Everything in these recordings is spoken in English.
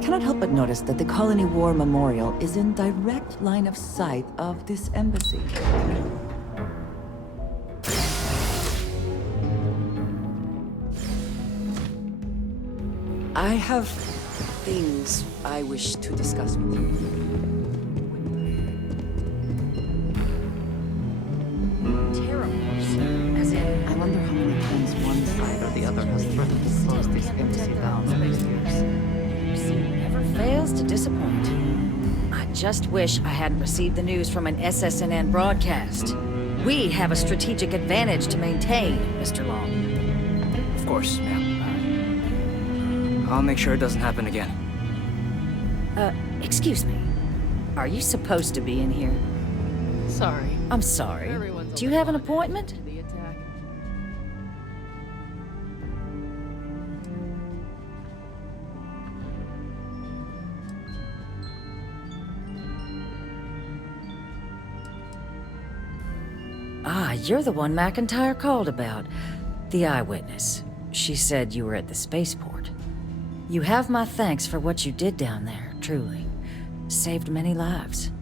cannot help but notice that the Colony War Memorial is in direct line of sight of this embassy. I have things I wish to discuss with you. As in, I wonder how many times one side or the other has threatened to close this embassy down over the years. Never fails to disappoint. I just wish I hadn't received the news from an SSNN broadcast. We have a strategic advantage to maintain, Mr. Long. Of course, ma'am. I'll make sure it doesn't happen again. Excuse me. Are you supposed to be in here? Sorry. I'm sorry. Everyone's Do you have an appointment? to the attack. Ah, you're the one McIntyre called about. The eyewitness. She said you were at the spaceport. You have my thanks for what you did down there, truly. Saved many lives.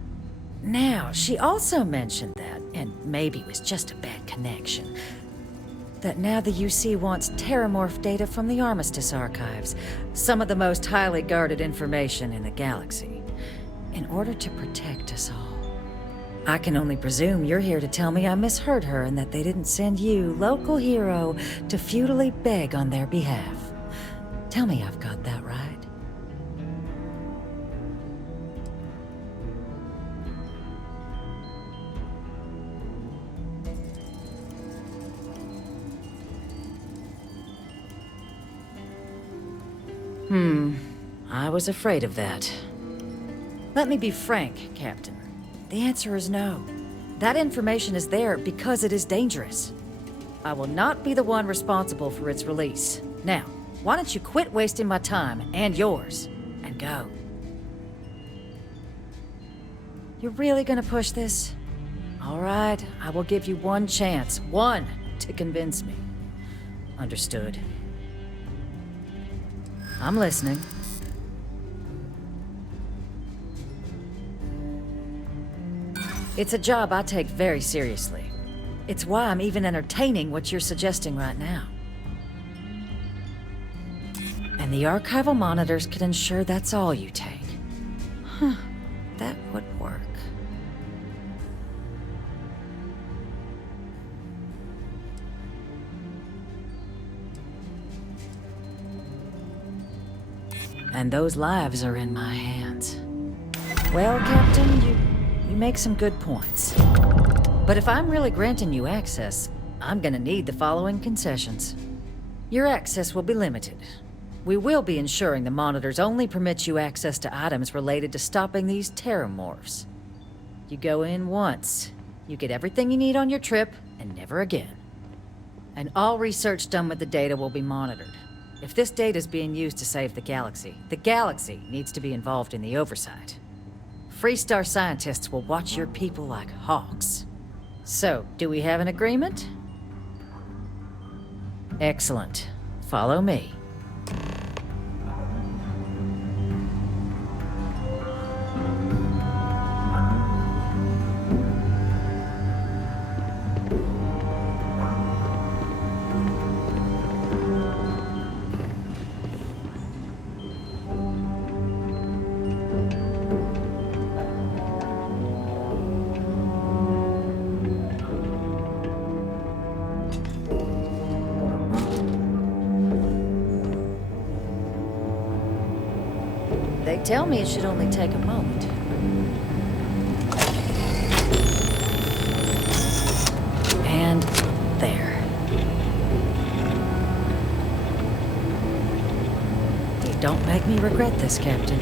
Now, she also mentioned that, and maybe it was just a bad connection, that now the UC wants terramorph data from the Armistice archives, some of the most highly guarded information in the galaxy, in order to protect us all. I can only presume you're here to tell me I misheard her and that they didn't send you, local hero, to futilely beg on their behalf. Tell me I've got that right. I was afraid of that. Let me be frank, Captain. The answer is no. That information is there because it is dangerous. I will not be the one responsible for its release. Now, why don't you quit wasting my time and yours, and go? You're really gonna push this? All right, I will give you one chance, one, to convince me. Understood. I'm listening. It's a job I take very seriously. It's why I'm even entertaining what you're suggesting right now. And the archival monitors could ensure that's all you take. Huh, that would work. And those lives are in my hands. Well, Captain, you make some good points. But if I'm really granting you access, I'm gonna need the following concessions. Your access will be limited. We will be ensuring the monitors only permit you access to items related to stopping these terramorphs. You go in once, you get everything you need on your trip, and never again. And all research done with the data will be monitored. If this data is being used to save the galaxy needs to be involved in the oversight. Freestar scientists will watch your people like hawks. So, do we have an agreement? Excellent. Follow me. They tell me it should only take a moment. And there. Don't make me regret this, Captain.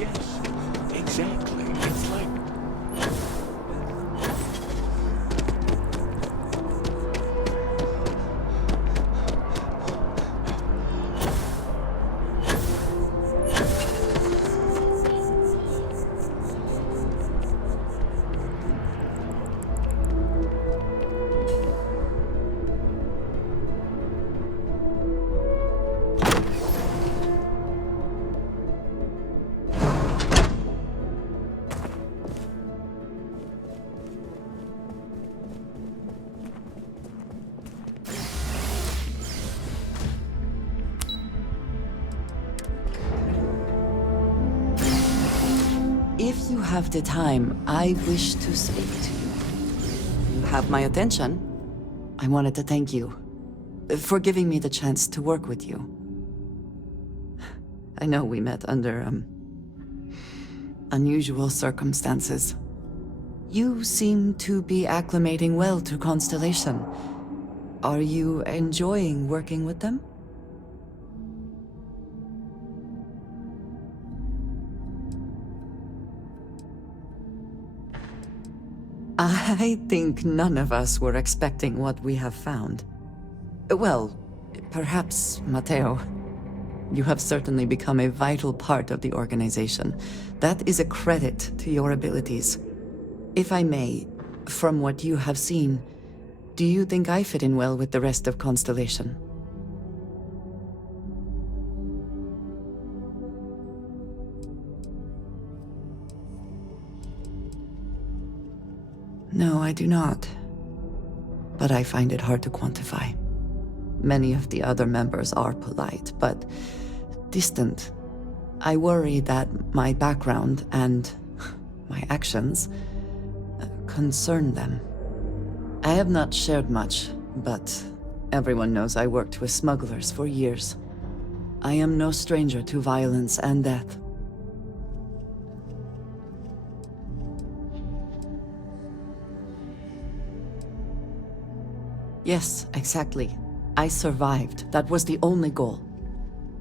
Yes, exactly. It's like... If you have the time, I wish to speak to you. You have my attention. I wanted to thank you for giving me the chance to work with you. I know we met under, unusual circumstances. You seem to be acclimating well to Constellation. Are you enjoying working with them? I think none of us were expecting what we have found. Well, perhaps Matteo. You have certainly become a vital part of the organization. That is a credit to your abilities. If I may, from what you have seen, do you think I fit in well with the rest of Constellation? No, I do not. But I find it hard to quantify. Many of the other members are polite, but distant. I worry that my background and my actions concern them. I have not shared much, but everyone knows I worked with smugglers for years. I am no stranger to violence and death. Yes, exactly. I survived. That was the only goal.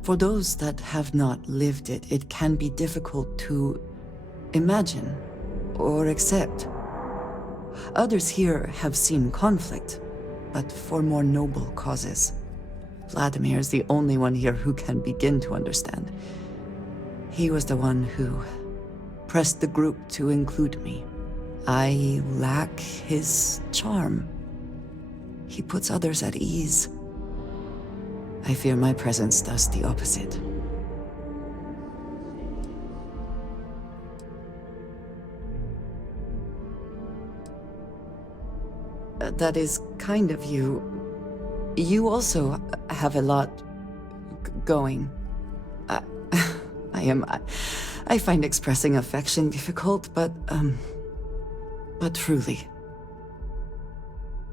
For those that have not lived it, it can be difficult to imagine or accept. Others here have seen conflict, but for more noble causes. Vladimir is the only one here who can begin to understand. He was the one who pressed the group to include me. I lack his charm. He puts others at ease. I fear my presence does the opposite. That is kind of you. You also have a lot going. I find expressing affection difficult, but truly.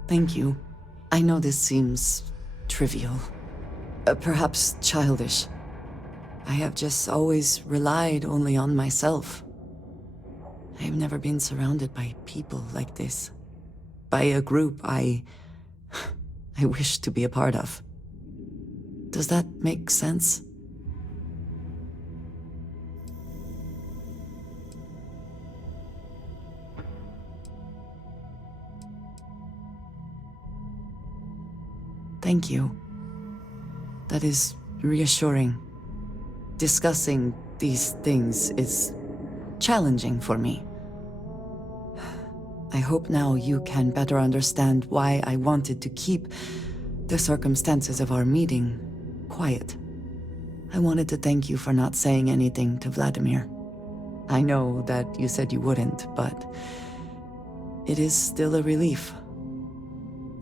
Thank you. I know this seems trivial, perhaps childish. I have just always relied only on myself. I have never been surrounded by people like this. By a group I wish to be a part of. Does that make sense? Thank you. That is reassuring. Discussing these things is challenging for me. I hope now you can better understand why I wanted to keep the circumstances of our meeting quiet. I wanted to thank you for not saying anything to Vladimir. I know that you said you wouldn't, but it is still a relief.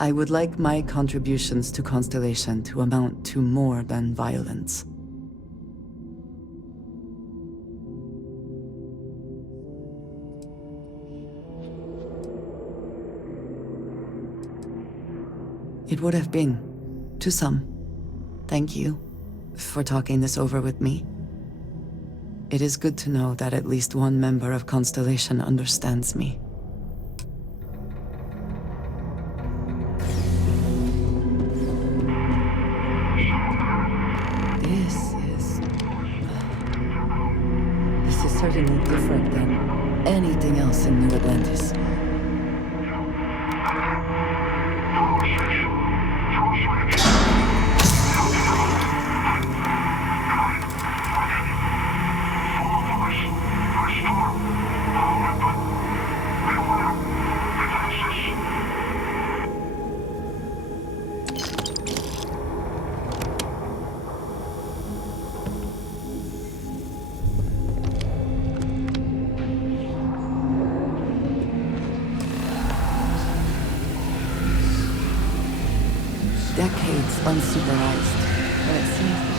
I would like my contributions to Constellation to amount to more than violence. It would have been, to some. Thank you for talking this over with me. It is good to know that at least one member of Constellation understands me. This is certainly different than anything else in New Atlantis. Decades unsupervised, but it seems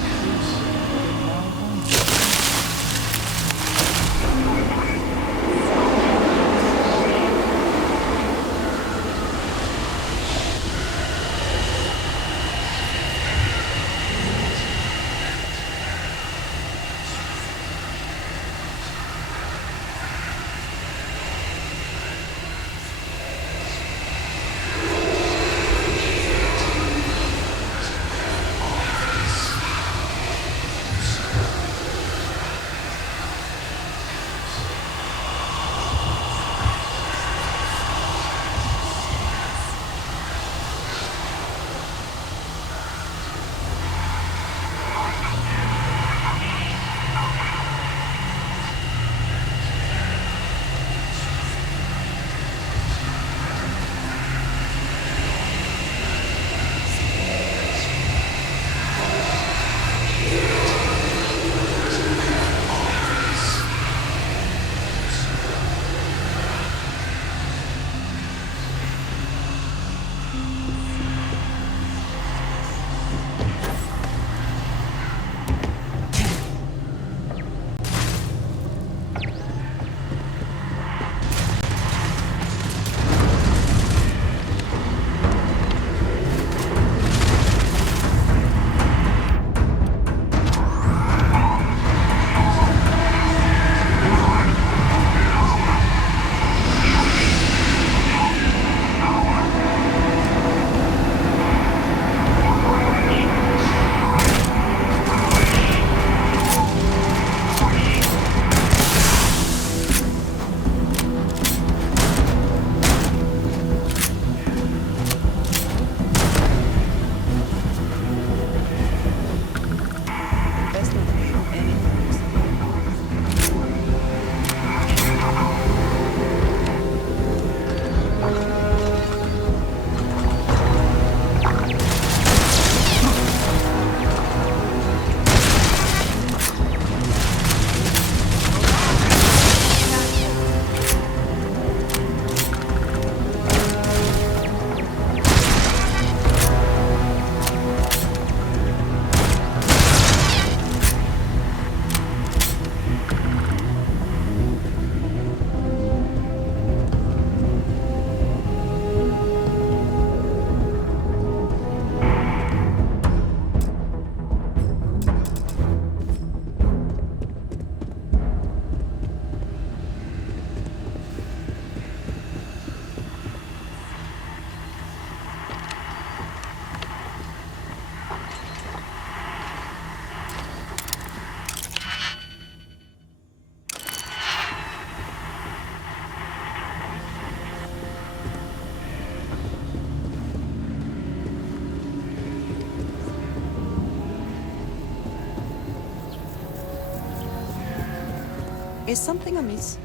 Is something amiss?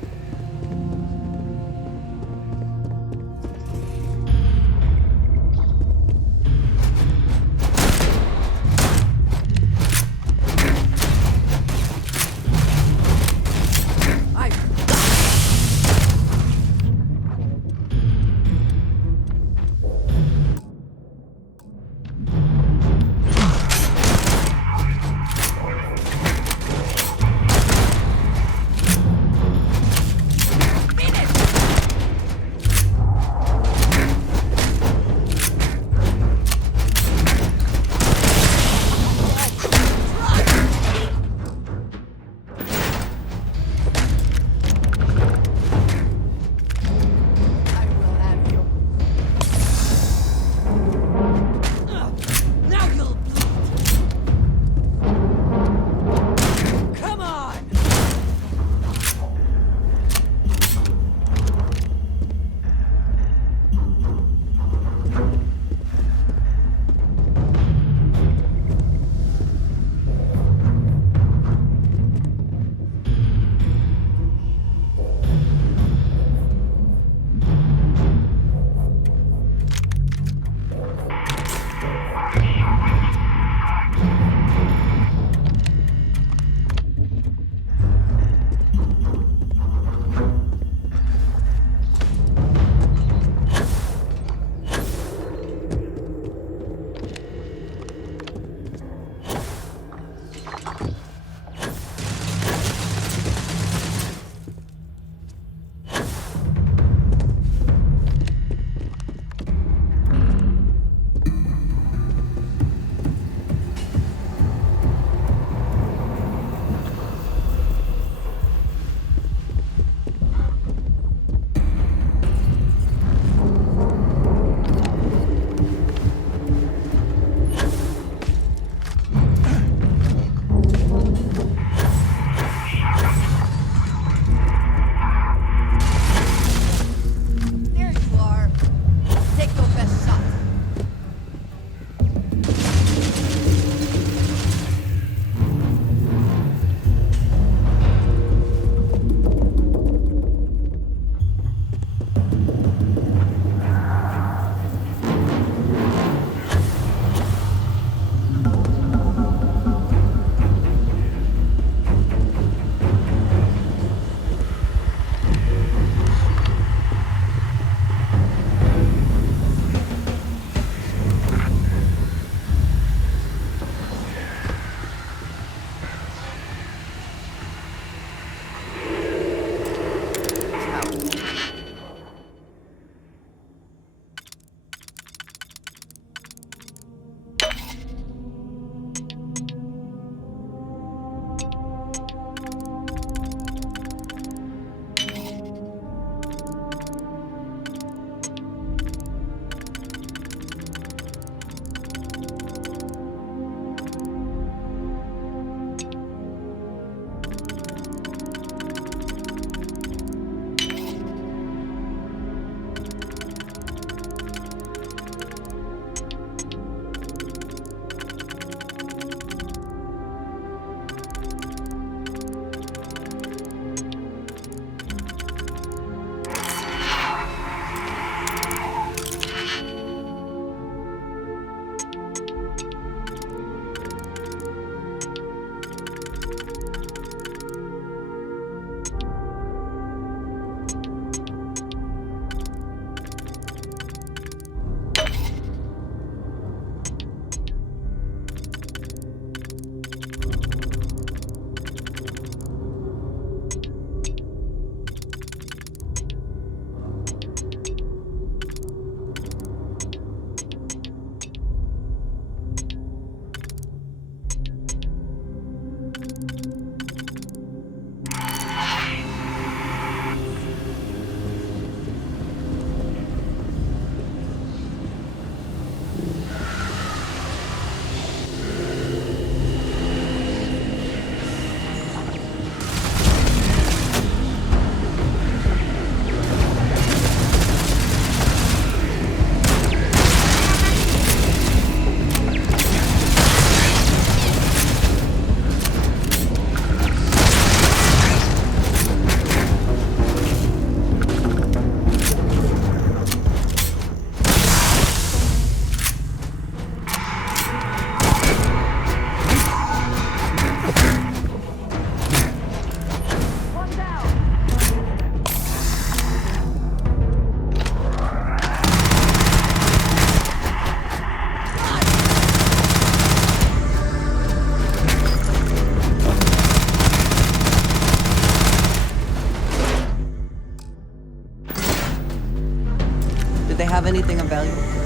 they have anything of value?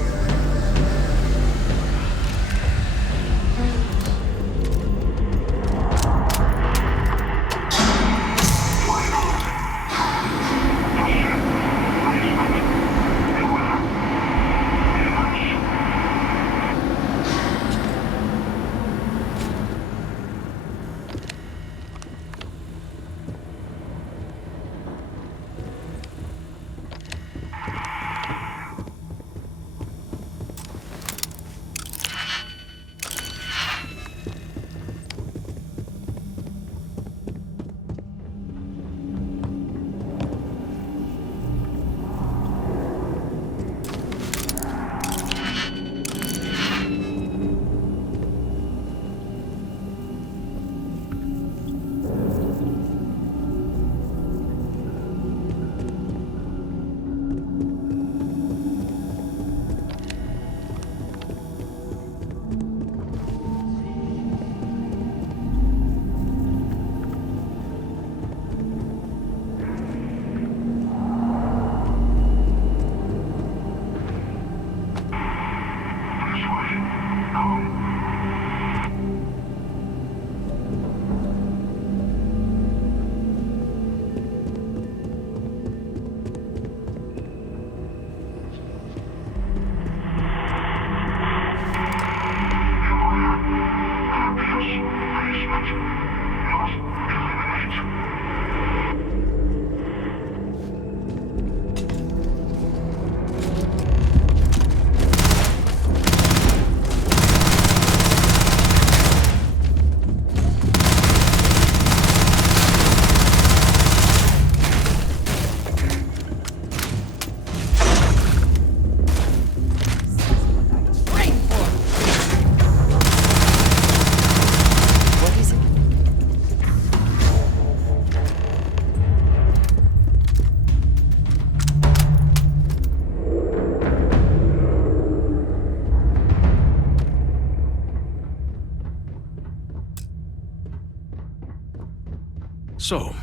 So,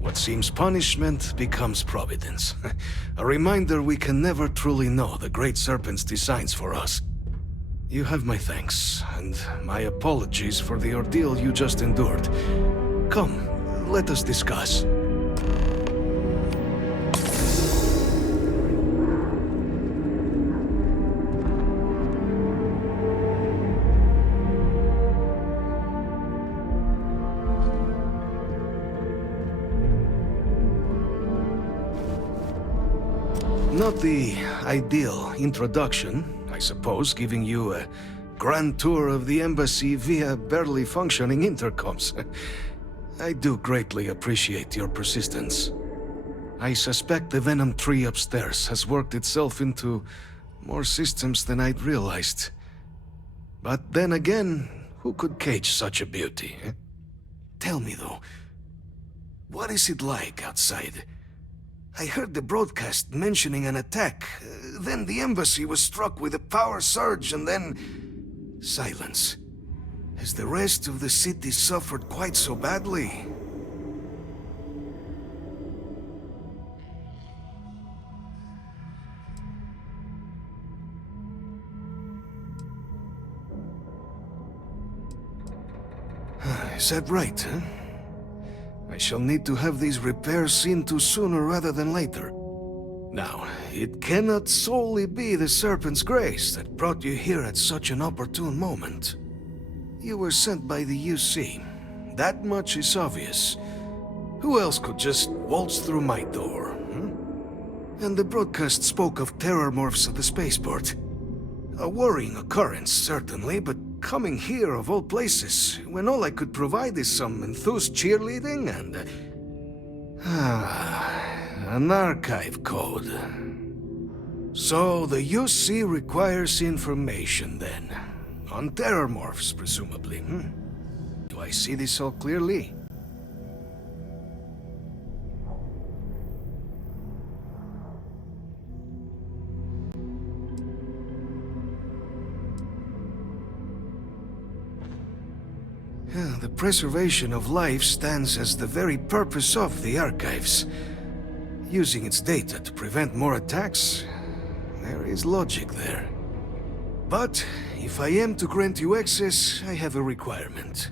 what seems punishment becomes providence. A reminder we can never truly know the Great Serpent's designs for us. You have my thanks, and my apologies for the ordeal you just endured. Come, let us discuss. Not the ideal introduction, I suppose, giving you a grand tour of the embassy via barely functioning intercoms. I do greatly appreciate your persistence. I suspect the Venom tree upstairs has worked itself into more systems than I'd realized. But then again, who could cage such a beauty? Eh? Tell me though, what is it like outside? I heard the broadcast mentioning an attack. Then the embassy was struck with a power surge, and then silence. Has the rest of the city suffered quite so badly? Is that right, huh? I shall need to have these repairs seen to sooner rather than later. Now, it cannot solely be the Serpent's grace that brought you here at such an opportune moment. You were sent by the UC. That much is obvious. Who else could just waltz through my door? And the broadcast spoke of terror morphs at the spaceport. A worrying occurrence, certainly, but coming here of all places, when all I could provide is some enthused cheerleading and... an archive code. So the UC requires information then. On terror morphs, presumably, Do I see this all clearly? The preservation of life stands as the very purpose of the archives. Using its data to prevent more attacks? There is logic there. But if I am to grant you access, I have a requirement.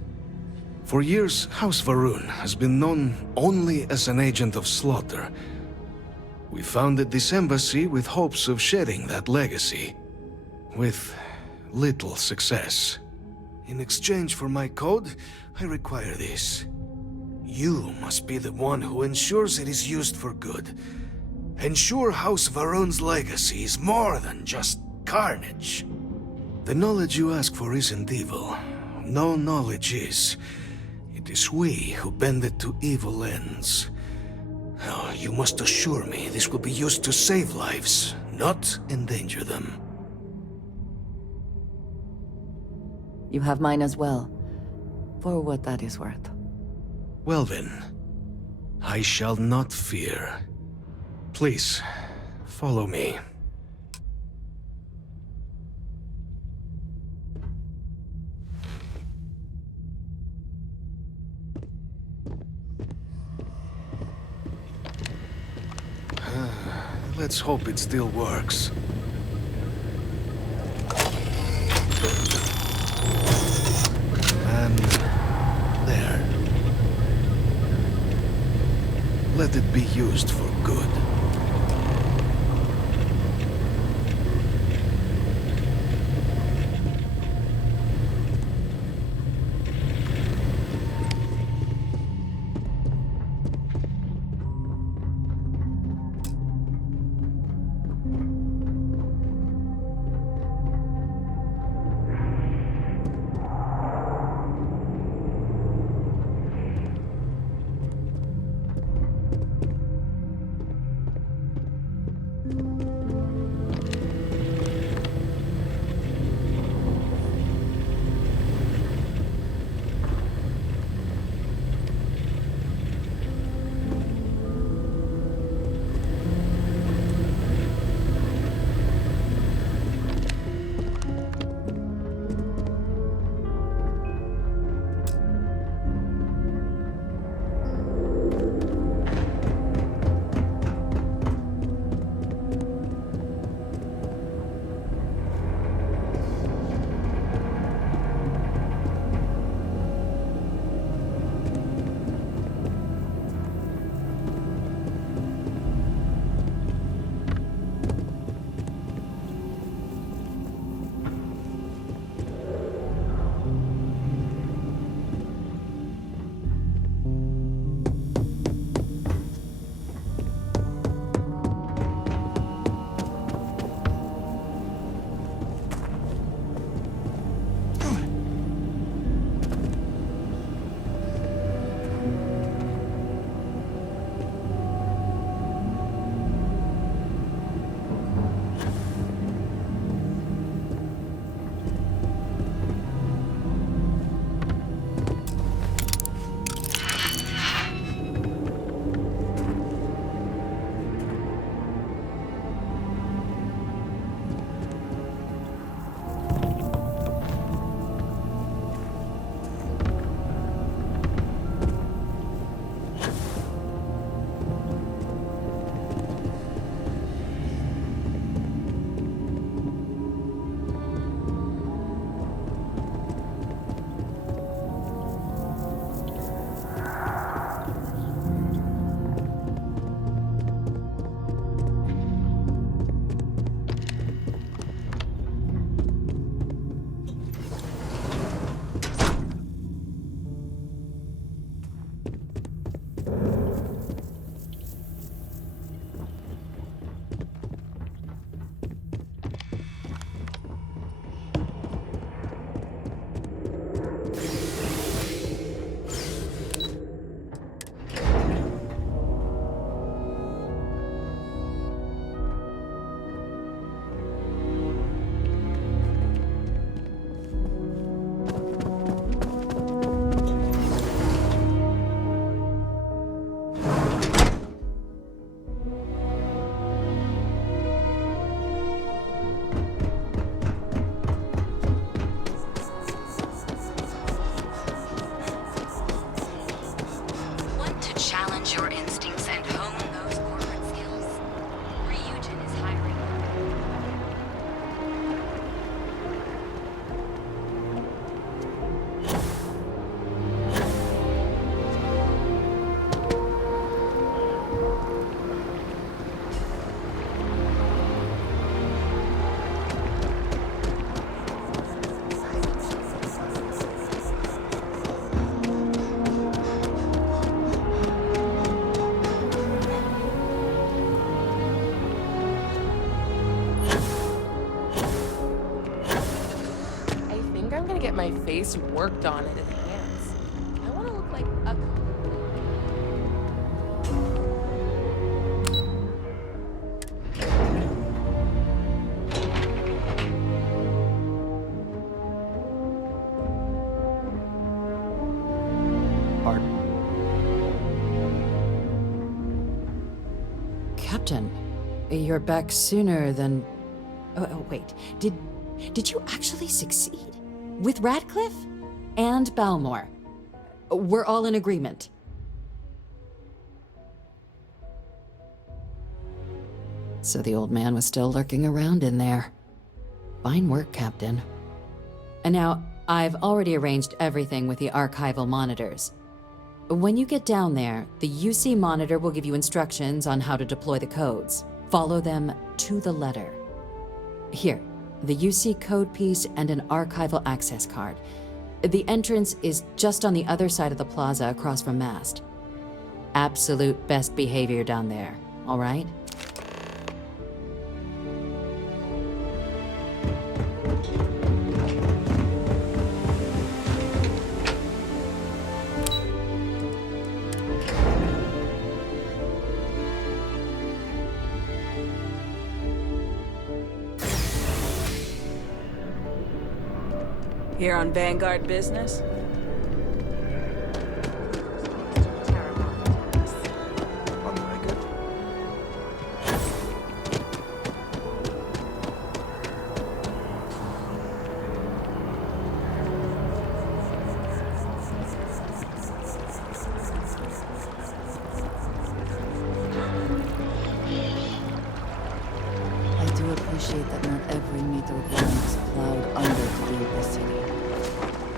For years, House Varun has been known only as an agent of slaughter. We founded this embassy with hopes of shedding that legacy. With little success. In exchange for my code, I require this. You must be the one who ensures it is used for good. Ensure House Varun's legacy is more than just carnage. The knowledge you ask for isn't evil. No knowledge is. It is we who bend it to evil ends. Oh, you must assure me this will be used to save lives, not endanger them. You have mine as well, for what that is worth. Well then, I shall not fear. Please, follow me. Let's hope it still works. And there. Let it be used for good. my face worked on in advance. I want to look like a... Captain, you're back sooner than... Oh, wait. Did you actually succeed? With Radcliffe? And Balmore? We're all in agreement. So the old man was still lurking around in there. Fine work, Captain. And now, I've already arranged everything with the archival monitors. When you get down there, the UC monitor will give you instructions on how to deploy the codes. Follow them to the letter. Here, the UC code piece and an archival access card. The entrance is just on the other side of the plaza across from Mast. Absolute best behavior down there, all right? Here on Vanguard business? On the record. I do appreciate that not every meter of land is plowed under to leave the city.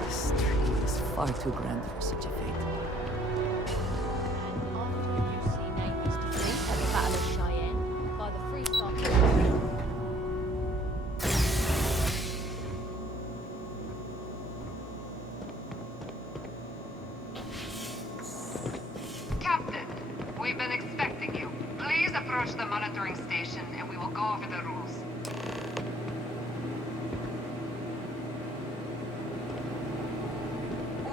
This tree is far too grand for such a fate. Captain, we've been expecting you. Please approach the monitoring station and we will go over the rules.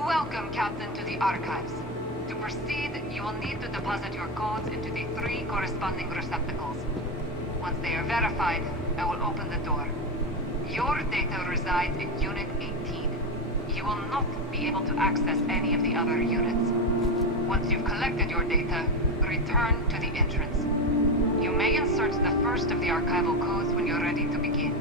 Welcome, Captain, to the Archives. To proceed, you will need to deposit your codes into the 3 corresponding receptacles. Once they are verified, I will open the door. Your data resides in Unit 18. You will not be able to access any of the other units. Once you've collected your data, return to the entrance. You may insert the first of the archival codes when you're ready to begin.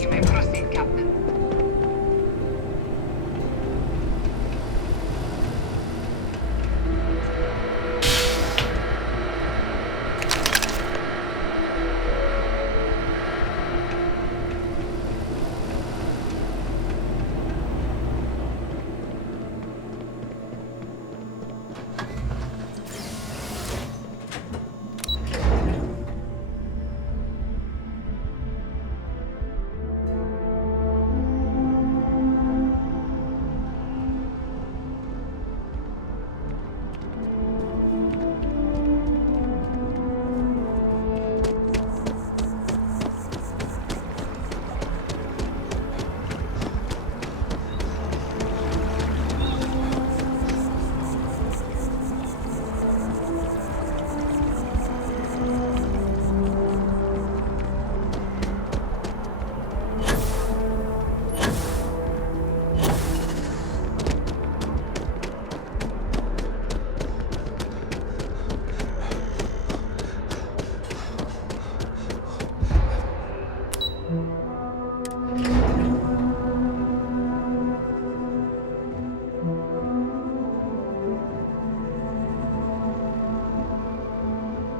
You may proceed, Captain.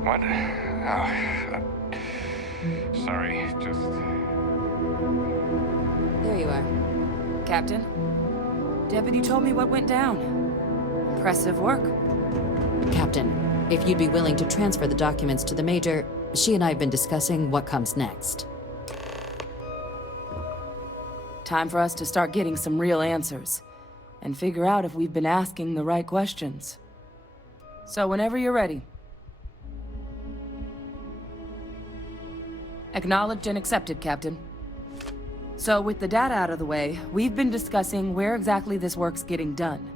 What? Sorry, just... There you are. Captain, Deputy told me what went down. Impressive work. Captain, if you'd be willing to transfer the documents to the Major, she and I have been discussing what comes next. Time for us to start getting some real answers, and figure out if we've been asking the right questions. So whenever you're ready. Acknowledged and accepted, Captain. So with the data out of the way, we've been discussing where exactly this work's getting done.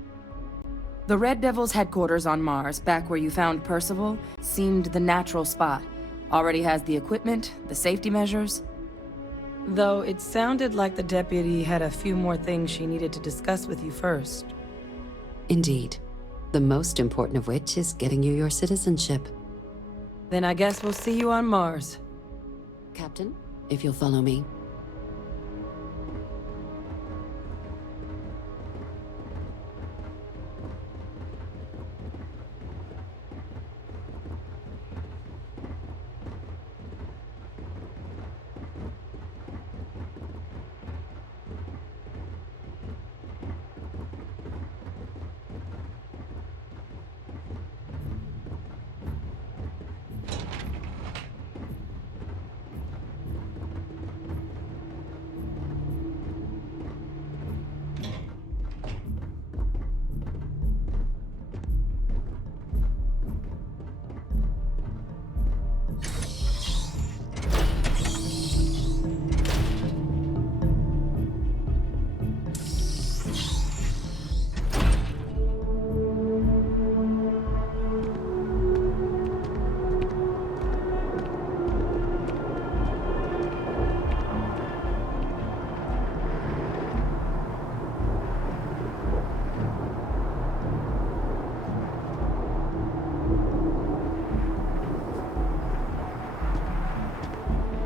The Red Devil's headquarters on Mars, back where you found Percival, seemed the natural spot. Already has the equipment, the safety measures. Though it sounded like the deputy had a few more things she needed to discuss with you first. Indeed. The most important of which is getting you your citizenship. Then I guess we'll see you on Mars. Captain, if you'll follow me.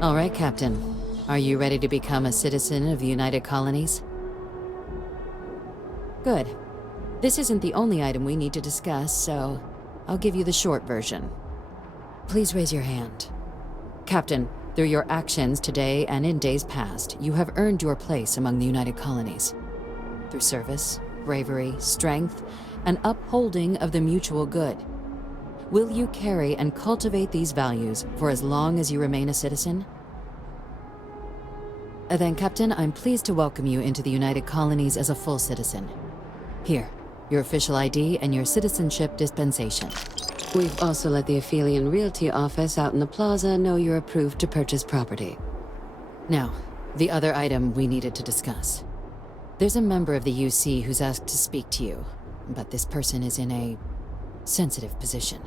All right, Captain. Are you ready to become a citizen of the United Colonies? Good. This isn't the only item we need to discuss, so I'll give you the short version. Please raise your hand. Captain, through your actions today and in days past, you have earned your place among the United Colonies. Through service, bravery, strength, and upholding of the mutual good. Will you carry and cultivate these values for as long as you remain a citizen? Then, Captain, I'm pleased to welcome you into the United Colonies as a full citizen. Here, your official ID and your citizenship dispensation. We've also let the Aphelion Realty office out in the plaza know you're approved to purchase property. Now, the other item we needed to discuss. There's a member of the UC who's asked to speak to you, but this person is in a sensitive position.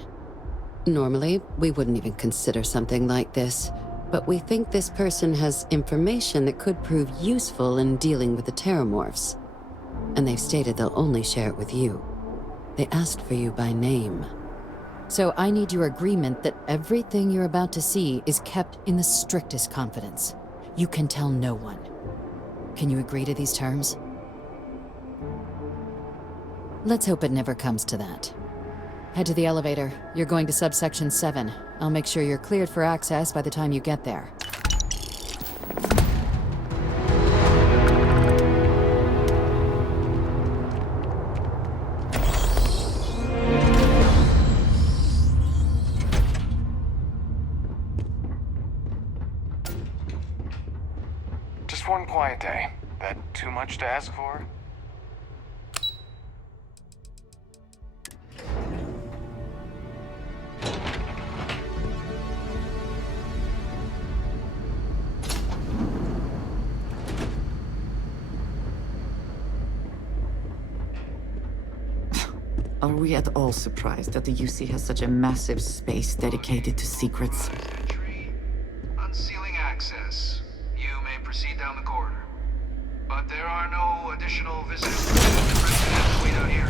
Normally, we wouldn't even consider something like this, but we think this person has information that could prove useful in dealing with the Terramorphs. And they've stated they'll only share it with you. They asked for you by name. So I need your agreement that everything you're about to see is kept in the strictest confidence. You can tell no one. Can you agree to these terms? Let's hope it never comes to that. Head to the elevator. You're going to subsection 7. I'll make sure you're cleared for access by the time you get there. Just one quiet day. That too much to ask for? Are we at all surprised that the UC has such a massive space dedicated to secrets? Entry, unsealing access. You may proceed down the corridor. But there are no additional visitors. The president has to wait out here.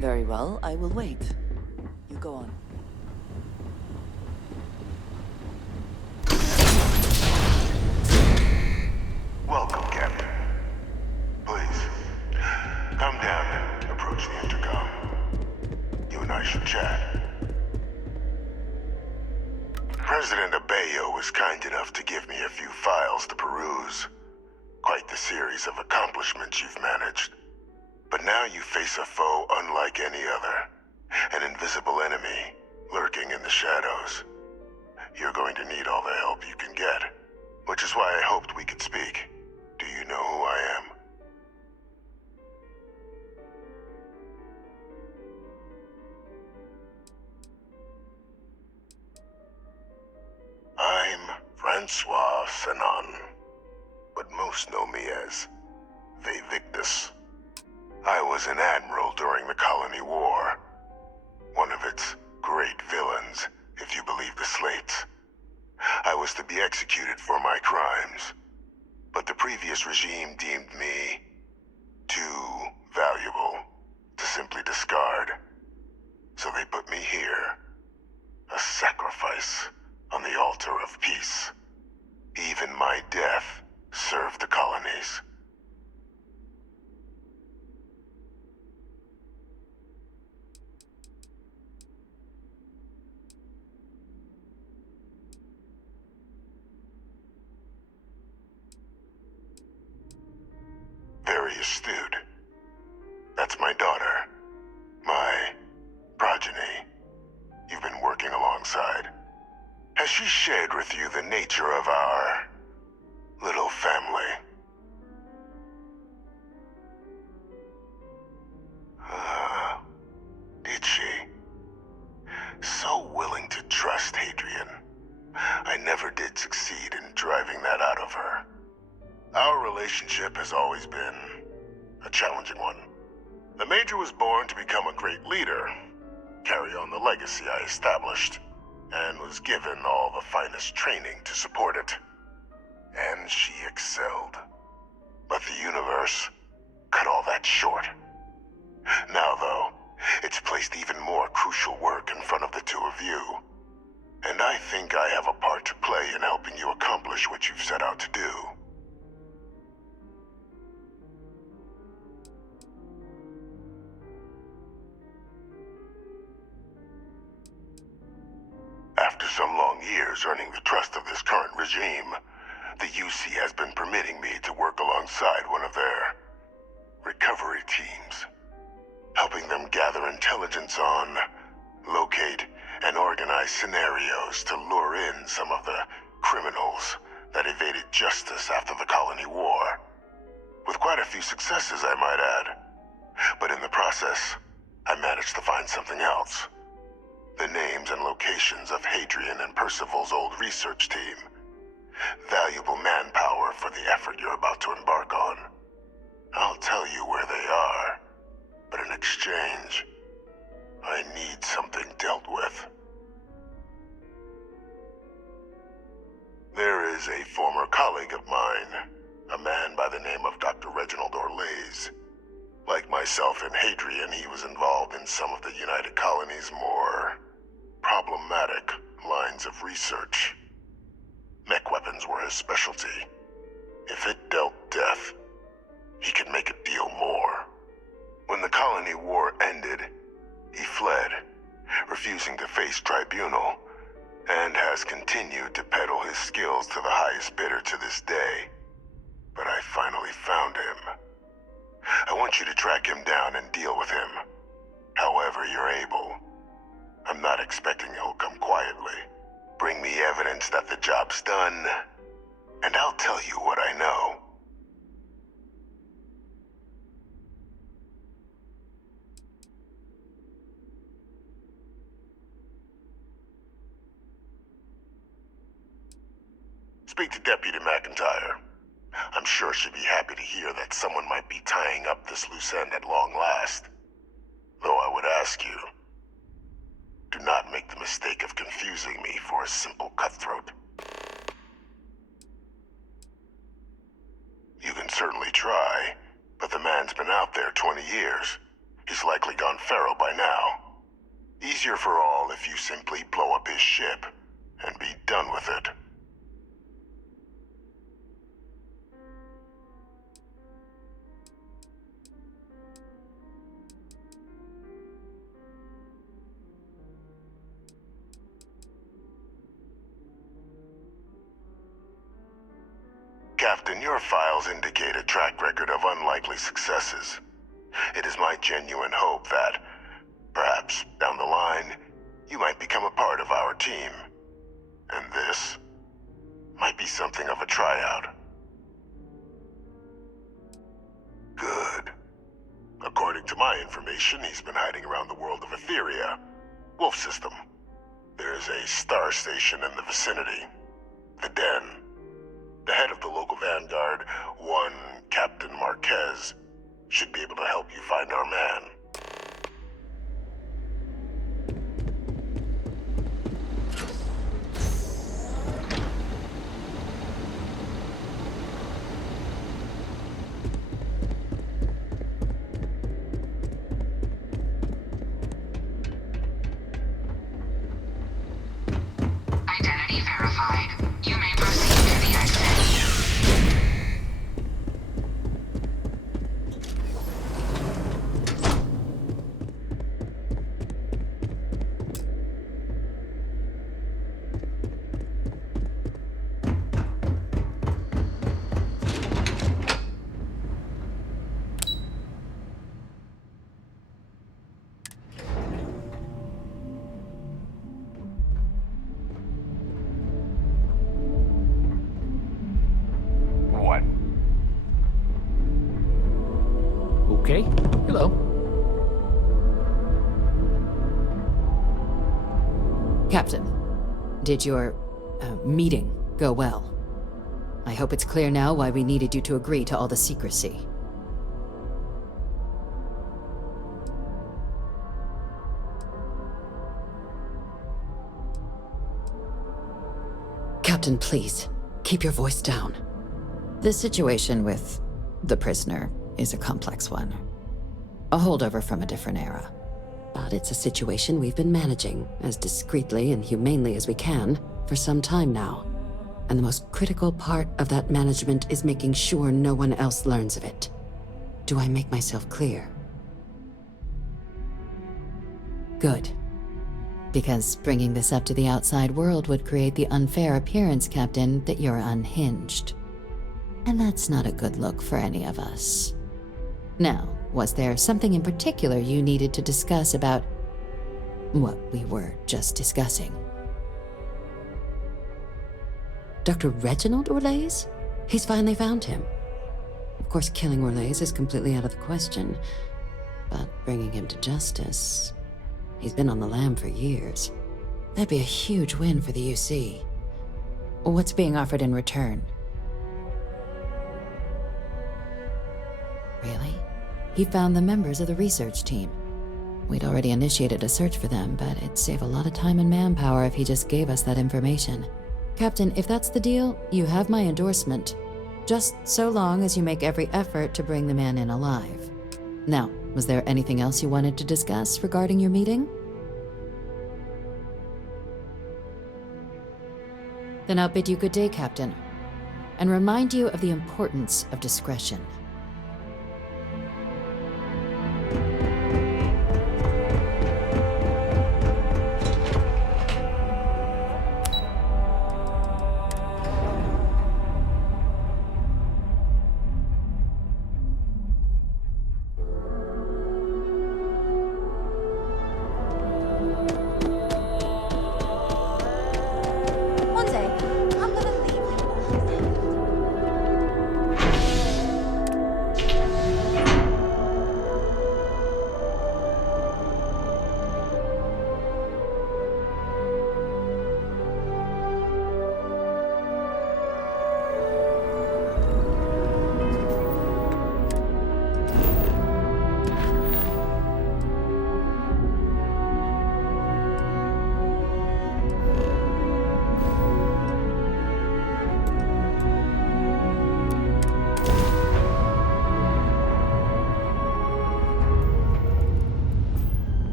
Very well, I will wait. You go on. Welcome, Captain. Please, come down and approach the intercom. You and I should chat. was kind enough to give me a few files to peruse. Quite the series of accomplishments you've managed. But now you face a foe unlike any other. An invisible enemy, lurking in the shadows. You're going to need all the help you can get. Which is why I hoped we could speak. Do you know who I am? I'm Francois Sanon, but most know me as Victus. I was an admiral during the Colony War. One of its great villains, if you believe the slates. I was to be executed for my crimes, but the previous regime deemed me too valuable to simply discard. So they put me here, a sacrifice on the altar of peace. Even my death served the colonies. Very astute. That's my daughter. My progeny. You've been working alongside. Has she shared with you the nature of our little family? Did she? So willing to trust Hadrian. I never did succeed in driving that out of her. Our relationship has always been a challenging one. The Major was born to become a great leader, carry on the legacy I established, and was given all the finest training to support it. And she excelled. But the universe cut all that short. Now, though, it's placed even more crucial work in front of the two of you. And I think I have a part to play in helping you accomplish what you've set out to do. After some long years earning the trust of this current regime, the UC has been permitting me to work alongside one of their recovery teams, helping them gather intelligence on, locate, and organize scenarios to lure in some of the criminals that evaded justice after the Colony War. With quite a few successes, I might add. But in the process, I managed to find something else. The names and locations of Hadrian and Percival's old research team. Valuable manpower for the effort you're about to embark on. I'll tell you where they are, but in exchange, I need something dealt with. There is a former colleague of mine, a man by the name of Dr. Reginald Orlaise. Like myself and Hadrian, he was involved in some of the United Colony's more problematic lines of research. Mech weapons were his specialty. If it dealt death, he could make a deal more. When the Colony War ended, he fled, refusing to face tribunal, and has continued to peddle his skills to the highest bidder to this day. But I finally found him. I want you to track him down and deal with him, however you're able. I'm not expecting he'll come quietly. Bring me evidence that the job's done, and I'll tell you what I know. Speak to Deputy McIntyre. I'm sure she'd be happy to hear that someone might be tying up this loose end at long last. Though I would ask you, do not make the mistake of confusing me for a simple cutthroat. You can certainly try, but the man's been out there 20 years. He's likely gone feral by now. Easier for all if you simply blow up his ship and be done with it. Captain, your files indicate a track record of unlikely successes. It is my genuine hope that, perhaps down the line, you might become a part of our team. And this might be something of a tryout. Good. According to my information, he's been hiding around the world of Etheria, Wolf System. There's a star station in the vicinity. The Den. The head of the local vanguard, one Captain Marquez, should be able to help you find our man. Identity verified. You may proceed to the exit. What? Okay. Hello. Captain, did your meeting go well? I hope it's clear now why we needed you to agree to all the secrecy. Captain, please, keep your voice down. The situation with the prisoner is a complex one. A holdover from a different era. But it's a situation we've been managing as discreetly and humanely as we can for some time now. And the most critical part of that management is making sure no one else learns of it. Do I make myself clear? Good. Because bringing this up to the outside world would create the unfair appearance, Captain, that you're unhinged. And that's not a good look for any of us. Now, was there something in particular you needed to discuss about what we were just discussing? Dr. Reginald Orlaise? He's finally found him. Of course, killing Orlaise is completely out of the question, but bringing him to justice... He's been on the lam for years. That'd be a huge win for the UC. What's being offered in return? Really? He found the members of the research team. We'd already initiated a search for them, but it'd save a lot of time and manpower if he just gave us that information. Captain, if that's the deal, you have my endorsement. Just so long as you make every effort to bring the man in alive. Now, was there anything else you wanted to discuss regarding your meeting? Then I'll bid you good day, Captain, and remind you of the importance of discretion.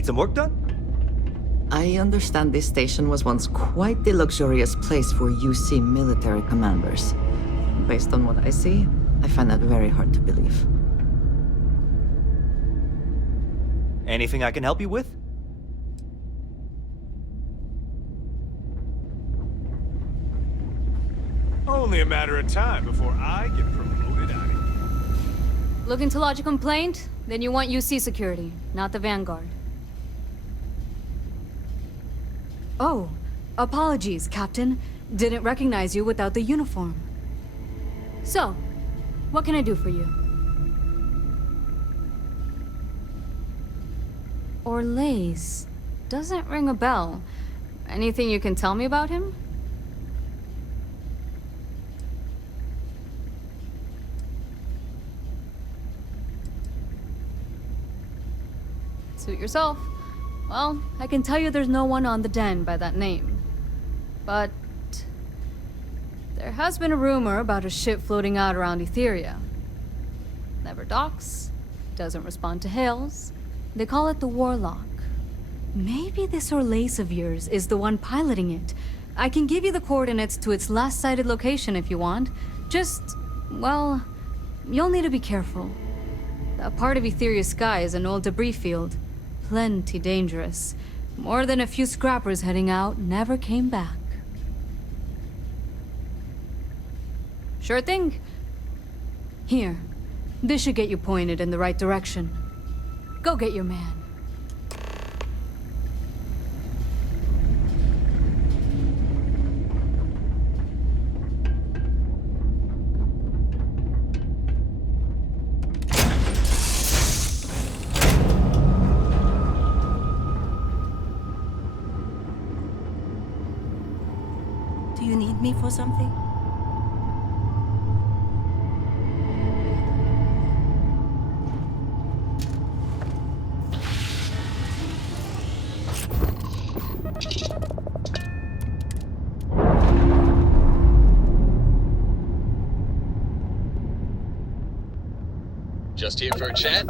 Need some work done? I understand this station was once quite the luxurious place for UC military commanders. Based on what I see, I find that very hard to believe. Anything I can help you with? Only a matter of time before I get promoted out of here. Looking to lodge a complaint? Then you want UC security, not the Vanguard. Oh, apologies, Captain. Didn't recognize you without the uniform. So, what can I do for you? Orlaise. Doesn't ring a bell. Anything you can tell me about him? Suit yourself. Well, I can tell you there's no one on the den by that name. But there has been a rumor about a ship floating out around Etheria. Never docks, doesn't respond to hails. They call it the Warlock. Maybe this Orlaise of yours is the one piloting it. I can give you the coordinates to its last sighted location if you want. Just, well, you'll need to be careful. That part of Etheria's sky is an old debris field. Plenty dangerous. More than a few scrappers heading out never came back. Sure thing. Here. This should get you pointed in the right direction. Go get your man. Do you need me for something? Just here for a chat?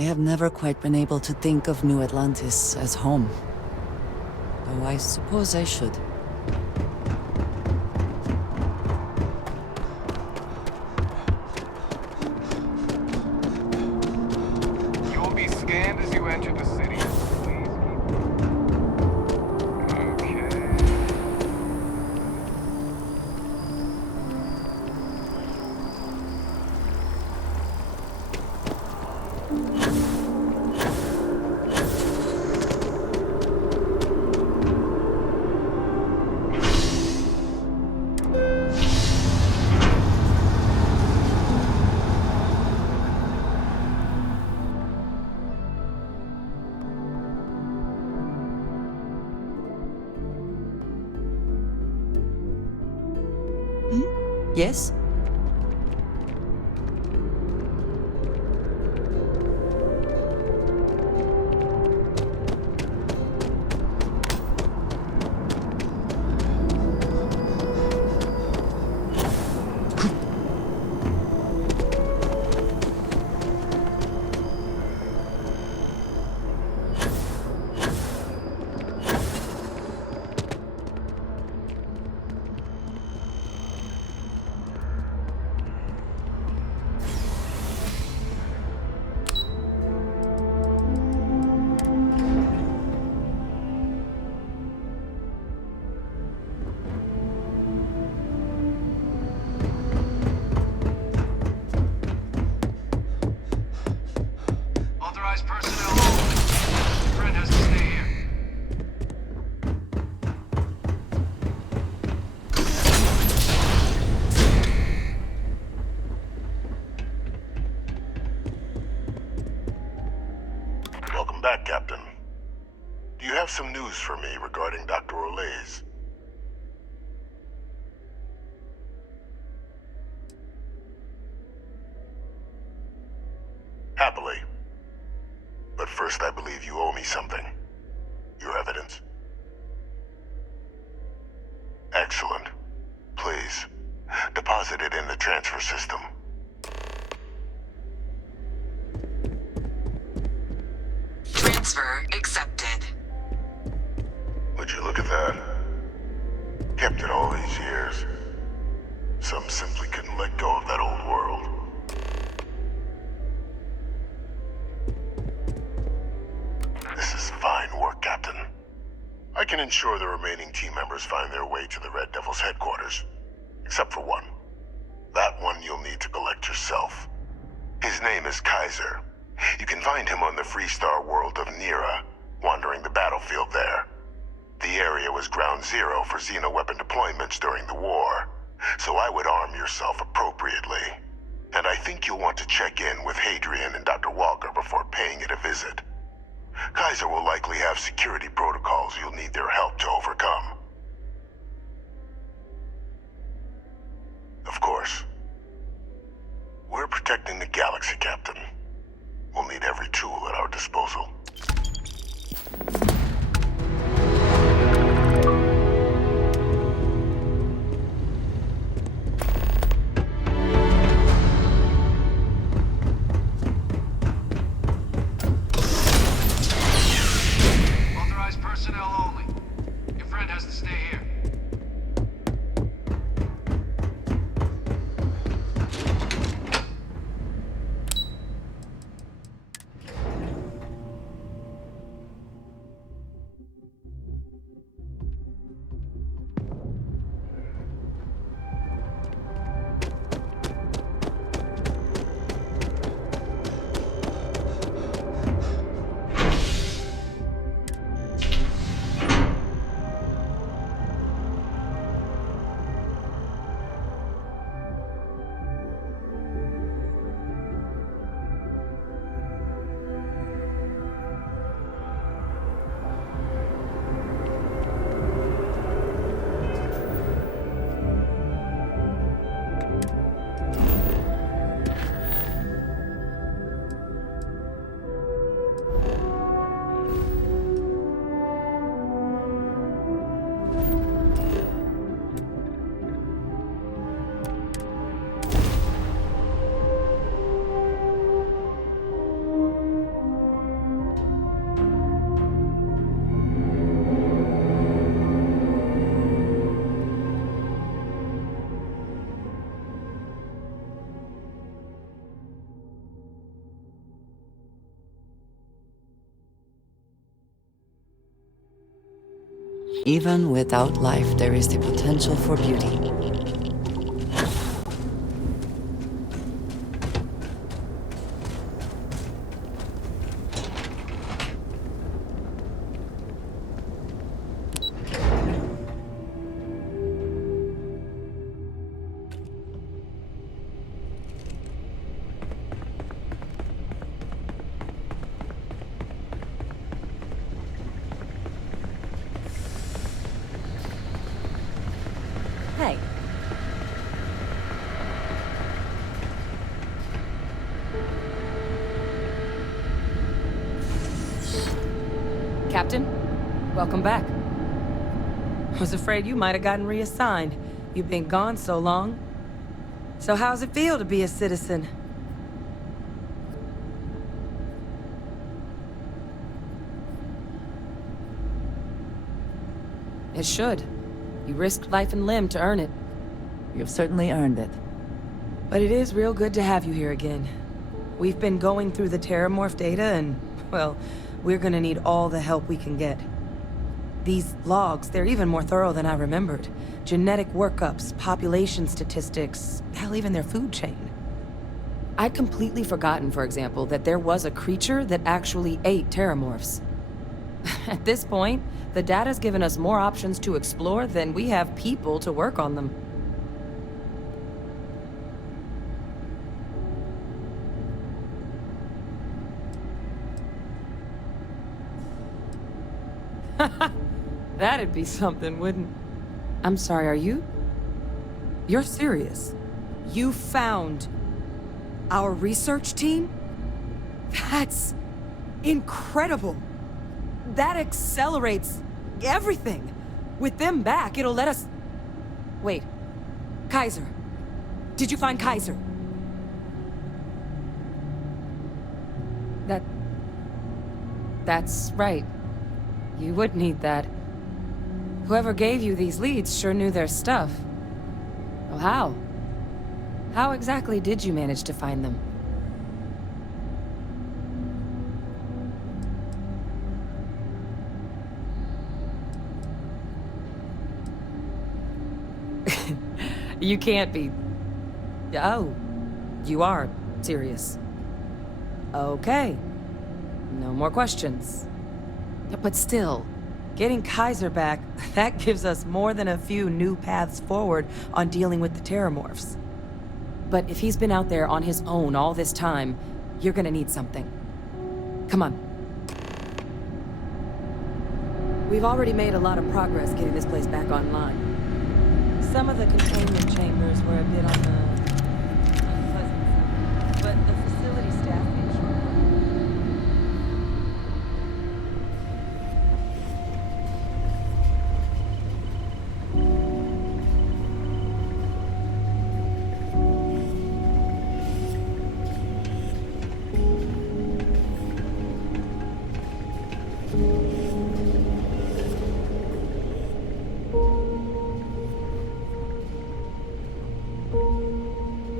I have never quite been able to think of New Atlantis as home. Though I suppose I should. You will be scanned as you enter the city. Please keep... Okay. Yes? Authorized personnel only. Friend has to stay here. Welcome back, Captain. Do you have some news for me regarding Dr. Olays? Happily. But first, I believe you owe me something. Your evidence. Excellent. Please, deposit it in the transfer system. Transfer accepted. Would you look at that? Kept it all these years. Some simply couldn't let go of that old world. This is fine work, Captain. I can ensure the remaining team members find their way to the Red Devil's headquarters. Except for one. That one you'll need to collect yourself. His name is Kaiser. You can find him on the Freestar world of Nira, wandering the battlefield there. The area was ground zero for xeno-weapon deployments during the war, so I would arm yourself appropriately. And I think you'll want to check in with Hadrian and Dr. Walker before paying it a visit. Kaiser will likely have security protocols you'll need their help to overcome. Of course, we're protecting the galaxy, Captain. We'll need every tool at our disposal. Authorized personnel only. Your friend has to stay here. Even without life, there is the potential for beauty. Hey. Captain, welcome back. I was afraid you might have gotten reassigned. You've been gone so long. So how's it feel to be a citizen? It should. You risked life and limb to earn it. You've certainly earned it. But it is real good to have you here again. We've been going through the Terramorph data and, well, we're gonna need all the help we can get. These logs, they're even more thorough than I remembered. Genetic workups, population statistics, hell, even their food chain. I'd completely forgotten, for example, that there was a creature that actually ate Terramorphs. At this point, the data's given us more options to explore than we have people to work on them. That'd be something, wouldn't... I'm sorry, are you... You're serious? You found... our research team? That's... incredible! That accelerates... everything! With them back, it'll let us... Wait. Kaiser. Did you find Kaiser? That's right. You would need that. Whoever gave you these leads sure knew their stuff. Well, how? How exactly did you manage to find them? You can't be... Oh, you are serious. Okay. No more questions. But still, getting Kaiser back, that gives us more than a few new paths forward on dealing with the Terramorphs. But if he's been out there on his own all this time, you're gonna need something. Come on. We've already made a lot of progress getting this place back online. Some of the containment chambers were a bit on the unpleasant side, but the facility staff made sure.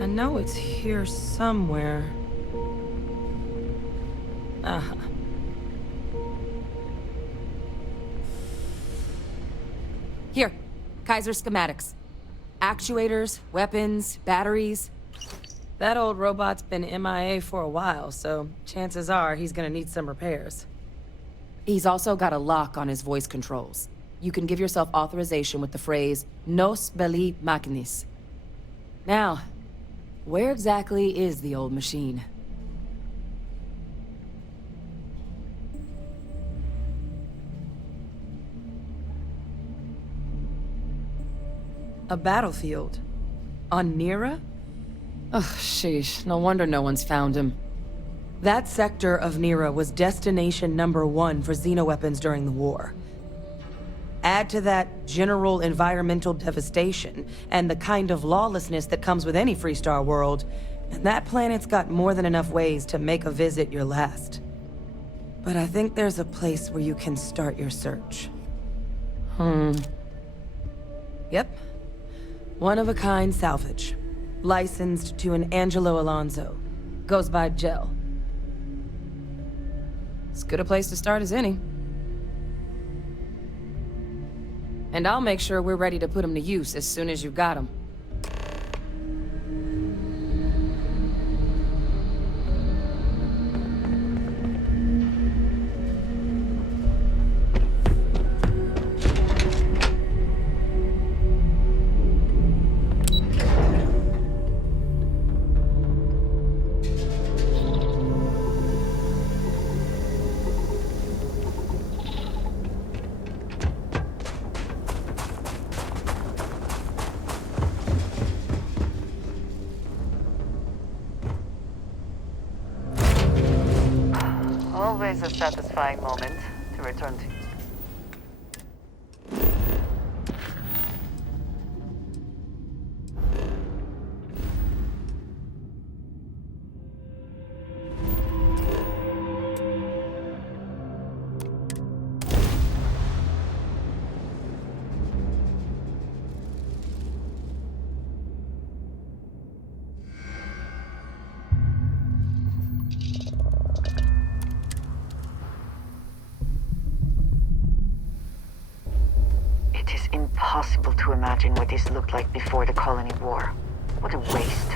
I know it's here somewhere. Uh-huh. Here, Kaiser schematics. Actuators, weapons, batteries. That old robot's been MIA for a while, so chances are he's gonna need some repairs. He's also got a lock on his voice controls. You can give yourself authorization with the phrase, Nos belli machinis. Now, where exactly is the old machine? A battlefield? On Nira? Ugh, sheesh. No wonder no one's found him. That sector of Nira was destination #1 for xenoweapons during the war. Add to that general environmental devastation and the kind of lawlessness that comes with any Freestar world, and that planet's got more than enough ways to make a visit your last. But I think there's a place where you can start your search. Yep. One-of-a-kind salvage. Licensed to an Angelo Alonso. Goes by Gel. As good a place to start as any. And I'll make sure we're ready to put them to use as soon as you got them. Always a satisfying moment to return to. It is impossible to imagine what this looked like before the colony war. What a waste.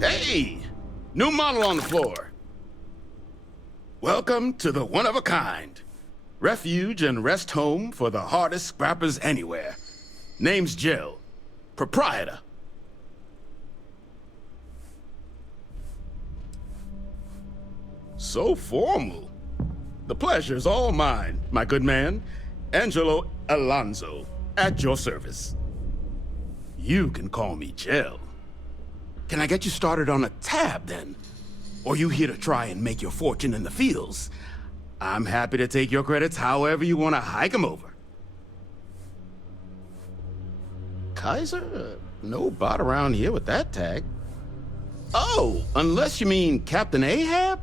Hey! New model on the floor. Welcome to the one-of-a-kind. Refuge and rest home for the hardest scrappers anywhere. Name's Jill. Proprietor. So formal. The pleasure's all mine, my good man. Angelo Alonso, at your service. You can call me Jill. Can I get you started on a tab, then? Or you here to try and make your fortune in the fields? I'm happy to take your credits however you want to hike them over. Kaiser? No bot around here with that tag. Oh, unless you mean Captain Ahab?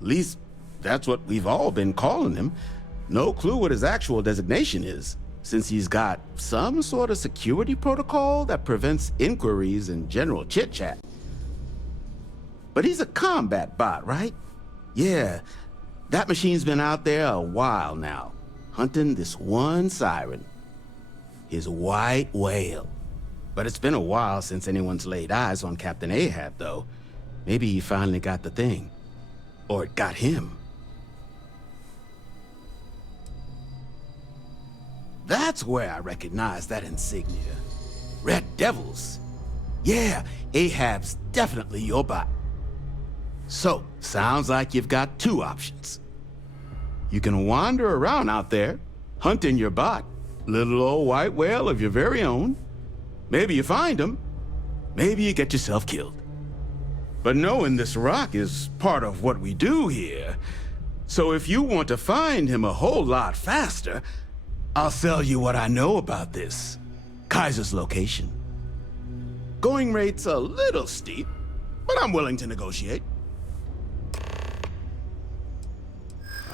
At least, that's what we've all been calling him. No clue what his actual designation is, since he's got some sort of security protocol that prevents inquiries and general chit-chat. But he's a combat bot, right? Yeah, that machine's been out there a while now, hunting this one siren. His white whale. But it's been a while since anyone's laid eyes on Captain Ahab, though. Maybe he finally got the thing. Or it got him. That's where I recognize that insignia. Red Devils. Yeah, Ahab's definitely your bot. So, sounds like you've got two options. You can wander around out there, hunting your bot, little old white whale of your very own. Maybe you find him, maybe you get yourself killed. But knowing this rock is part of what we do here. So if you want to find him a whole lot faster, I'll sell you what I know about this. Kaiser's location. Going rate's a little steep, but I'm willing to negotiate.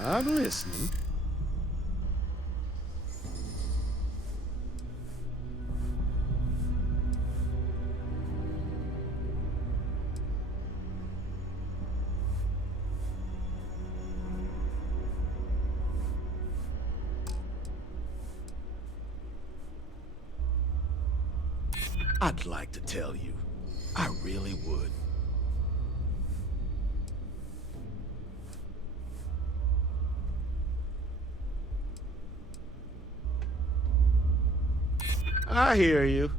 I'm listening. I'd like to tell you. I really would. I hear you.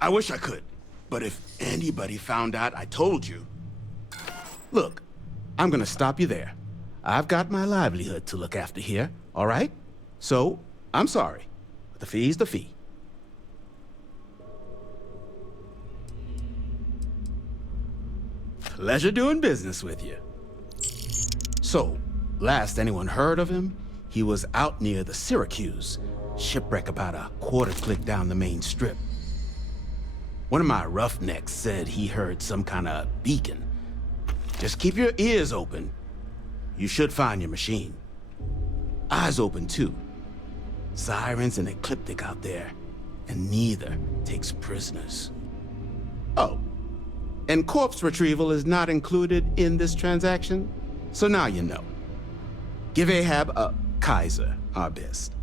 I wish I could, but if anybody found out I told you... Look, I'm gonna stop you there. I've got my livelihood to look after here, all right? So, I'm sorry. But the fee's the fee. Pleasure doing business with you. So, last anyone heard of him, he was out near the Syracuse, shipwreck about a quarter click down the main strip. One of my roughnecks said he heard some kind of beacon. Just keep your ears open. You should find your machine. Eyes open too. Sirens and ecliptic out there, and neither takes prisoners. Oh, and corpse retrieval is not included in this transaction, so now you know. Give Ahab a Kaiser our best.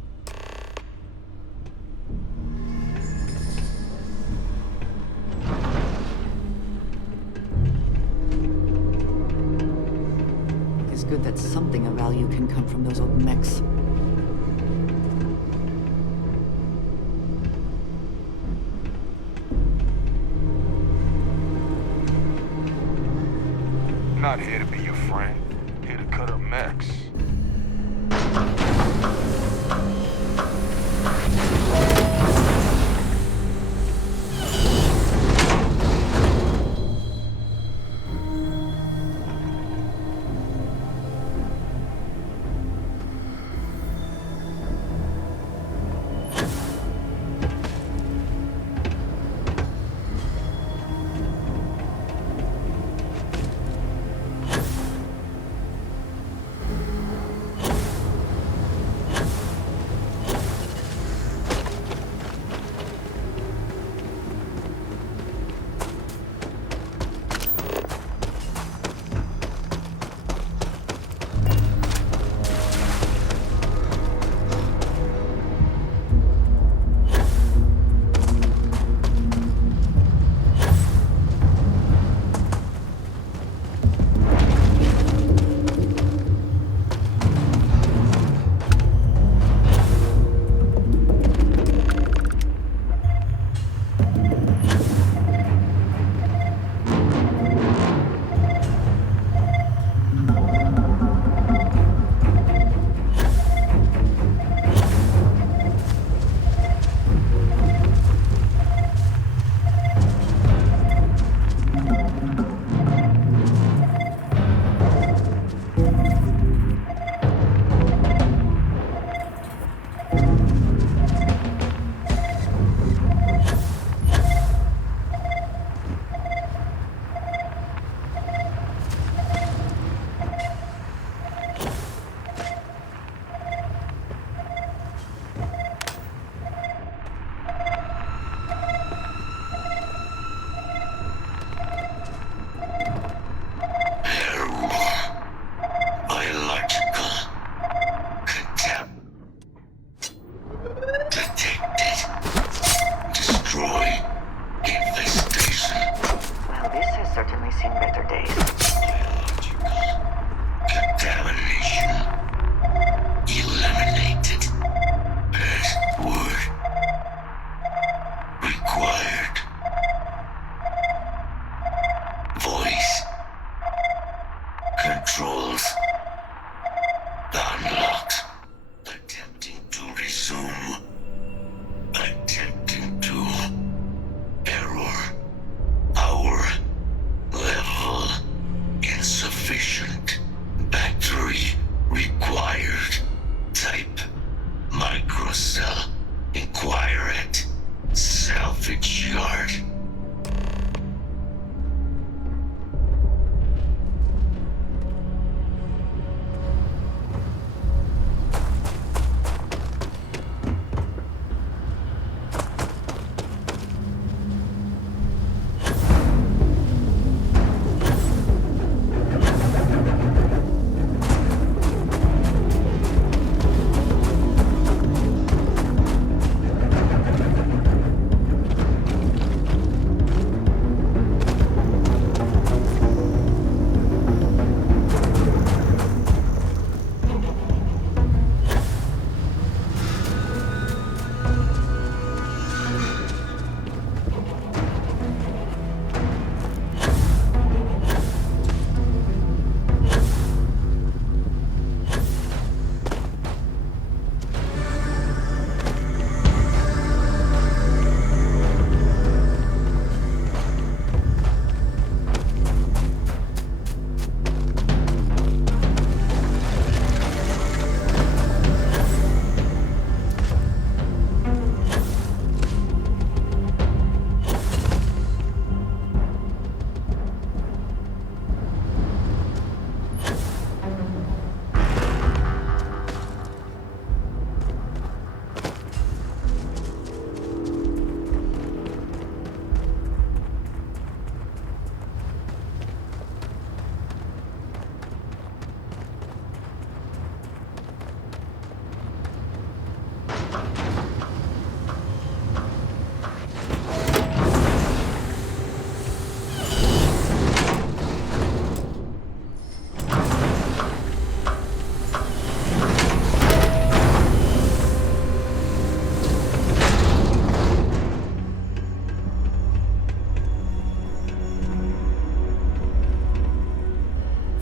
It's good that something of value can come from those old mechs. Not here to be your friend. Here to cut up mechs.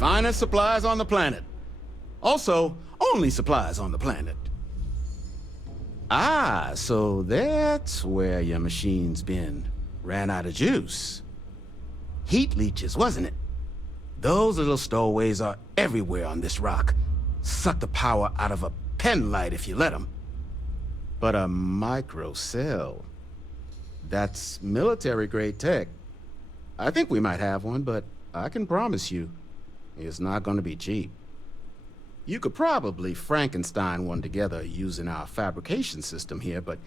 Finest supplies on the planet. Also, only supplies on the planet. Ah, so that's where your machine's been. Ran out of juice. Heat leeches, wasn't it? Those little stowaways are everywhere on this rock. Suck the power out of a pen light if you let them. But a microcell, that's military-grade tech. I think we might have one, but I can promise you, it's not going to be cheap. You could probably Frankenstein one together using our fabrication system here, but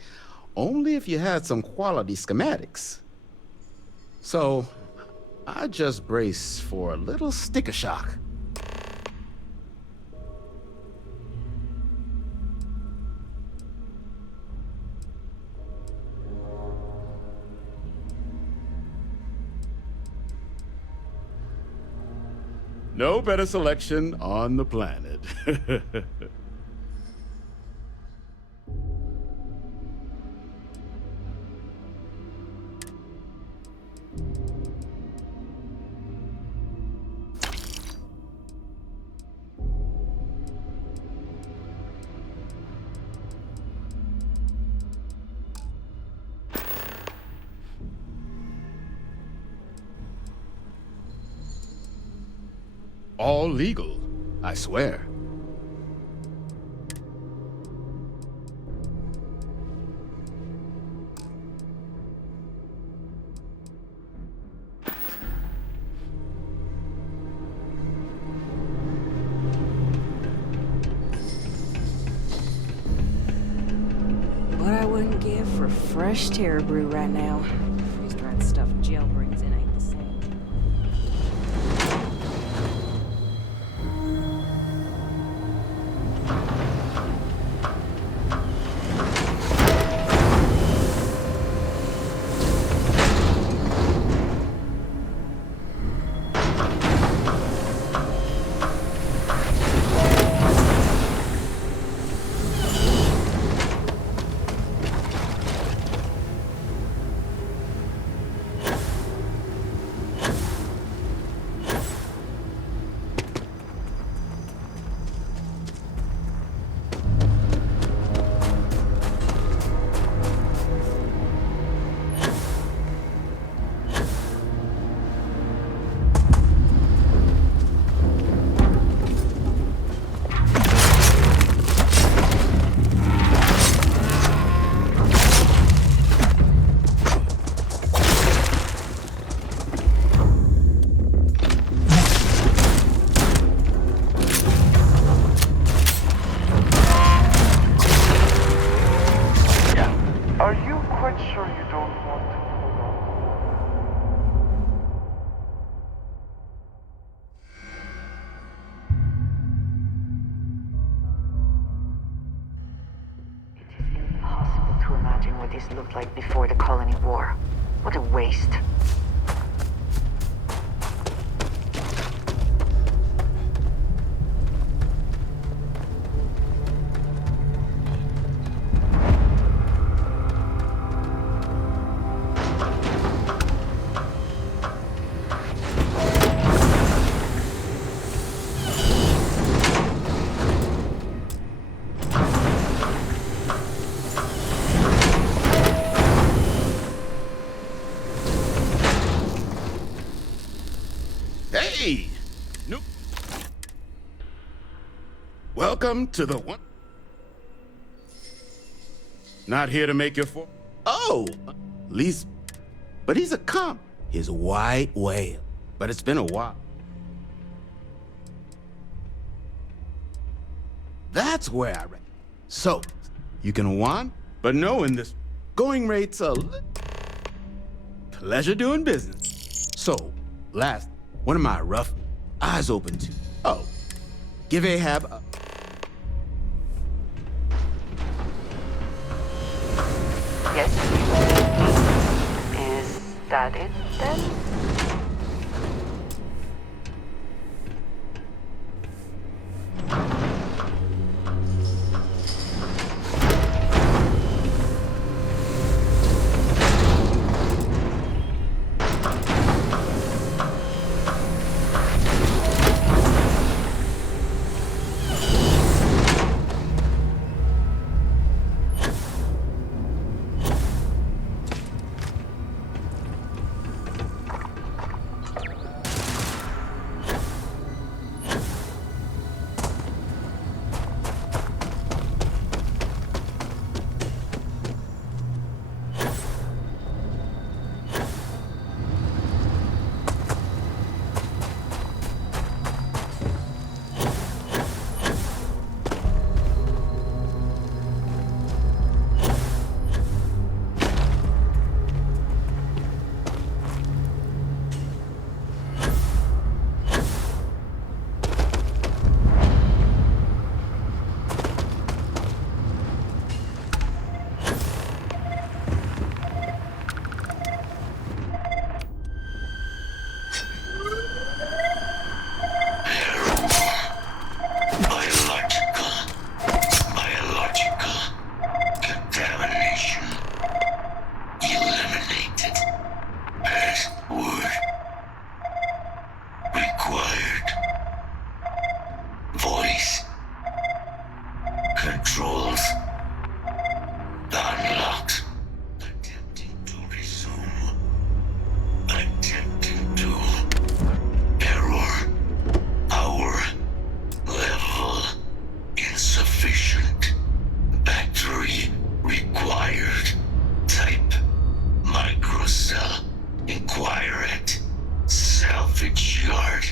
only if you had some quality schematics. So, I just brace for a little sticker shock. No better selection on the planet. All legal, I swear. What I wouldn't give for fresh Terror Brew right now. Freeze-dried stuff jail brings in ain't the same. This looked like before the colony war. What a waste. Hey! No. Welcome to the one. Not here to make your Oh! Least. But he's a comp. He's a white whale. But it's been a while. That's where I read. So, you can want, but knowing this going rate's a pleasure doing business. So, last. One of my rough eyes open to. Oh, give Ahab a... Yes? Is that it, then? perfect yard.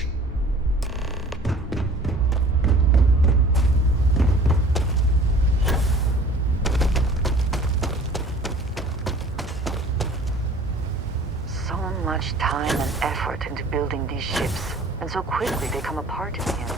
So much time and effort into building these ships, and so quickly they come apart in the end.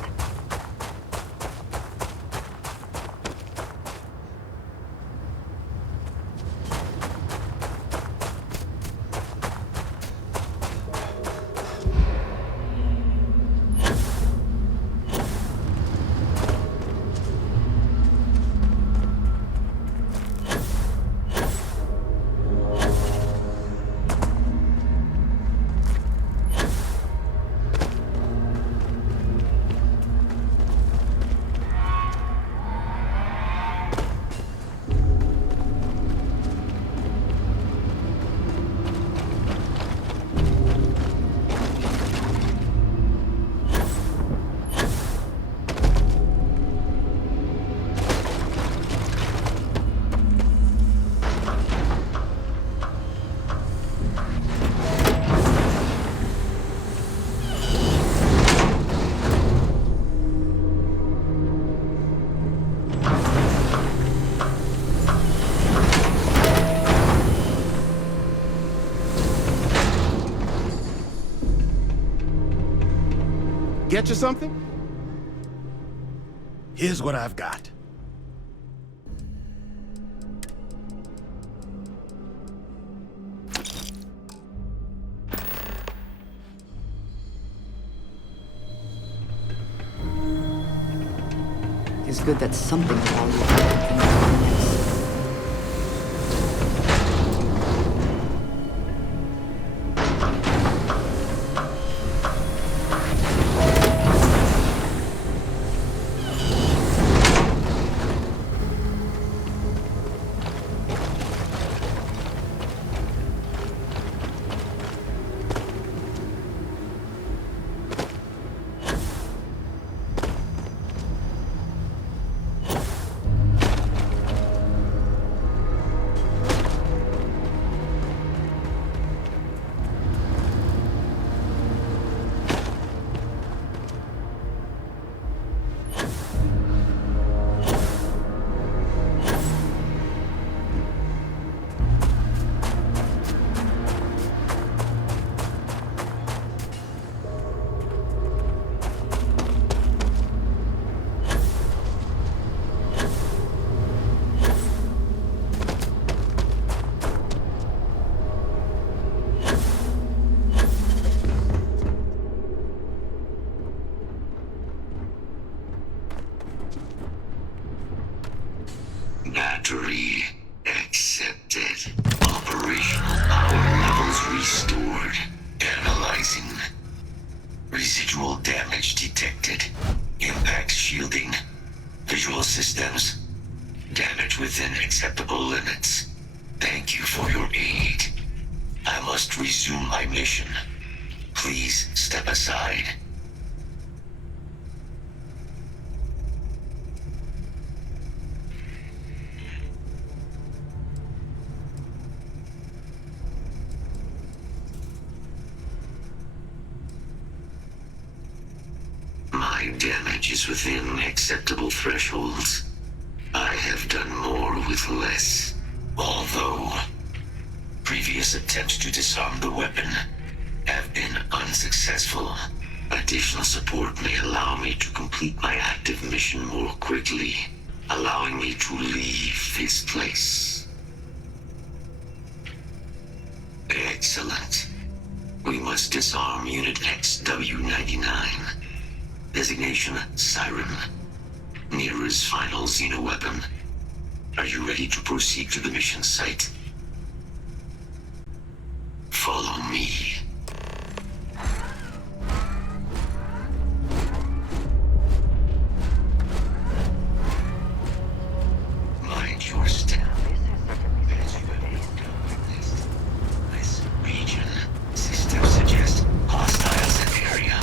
Get you something? Here's what I've got. It's good that something valuable. Battery accepted. Operational power levels restored. Analyzing. Residual damage detected. Impact shielding. Visual systems. Damage within acceptable limits. Thank you for your aid. I must resume my mission. Please step aside. My damage is within acceptable thresholds. I have done more with less. Although previous attempts to disarm the weapon have been unsuccessful. Additional support may allow me to complete my active mission more quickly, allowing me to leave this place. Excellent. We must disarm Unit XW-99. Designation Siren. Nearest final xenoweapon. Are you ready to proceed to the mission site? Follow me. Mind your step. This region. Systems suggest hostiles in the area.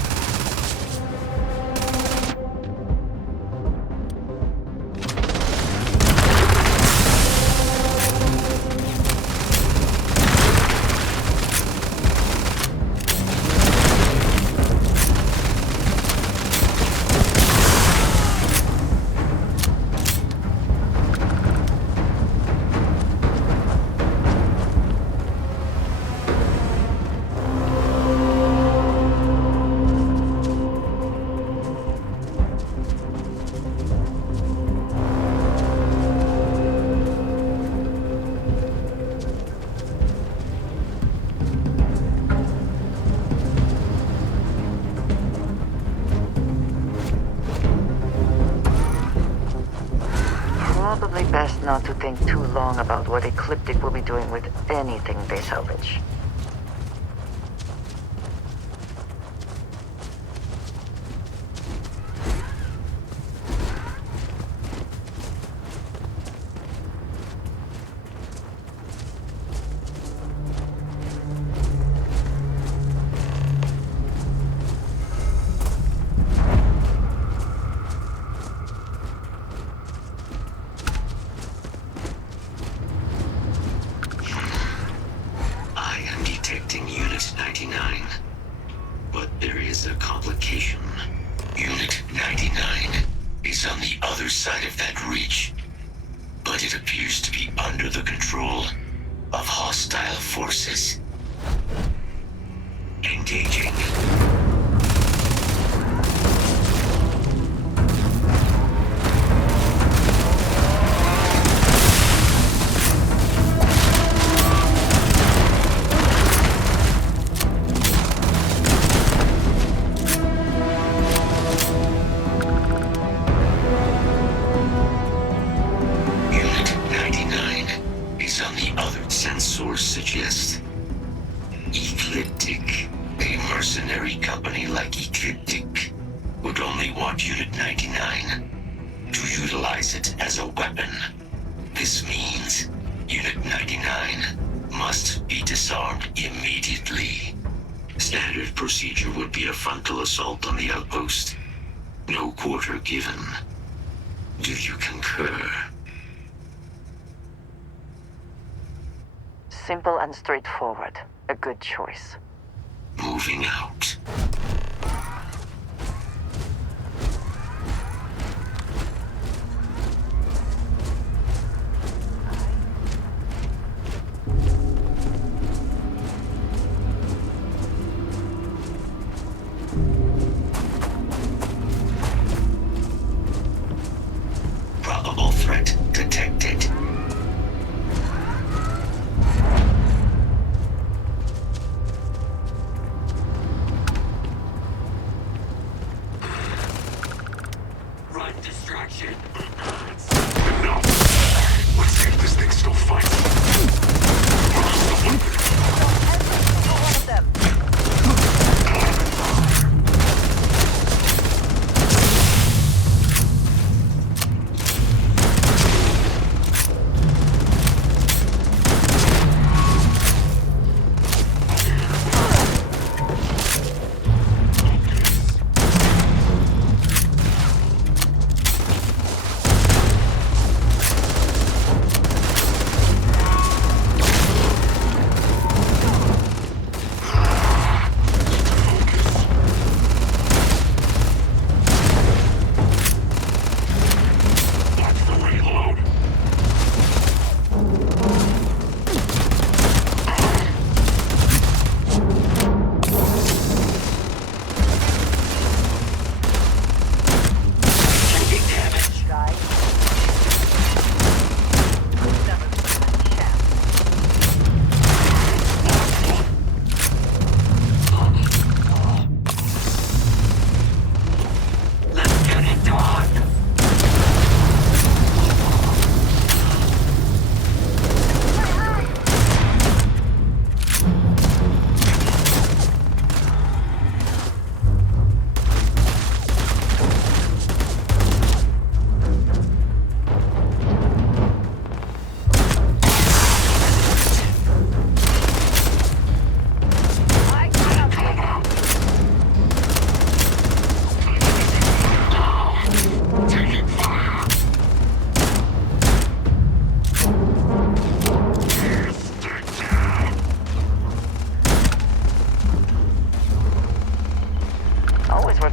probably best not to think too long about what Ecliptic will be doing with anything they salvage. Unit 99. But there is a complication. Unit 99 is on the other side of that reach. But it appears to be under the control of hostile forces. Engaging. Suggest Ecliptic, a mercenary company like Ecliptic, would only want Unit 99 to utilize it as a weapon. This means Unit 99 must be disarmed immediately. Standard procedure would be a frontal assault on the outpost. No quarter given. Do you concur? Simple and straightforward. A good choice. Moving out. Probable threat detected.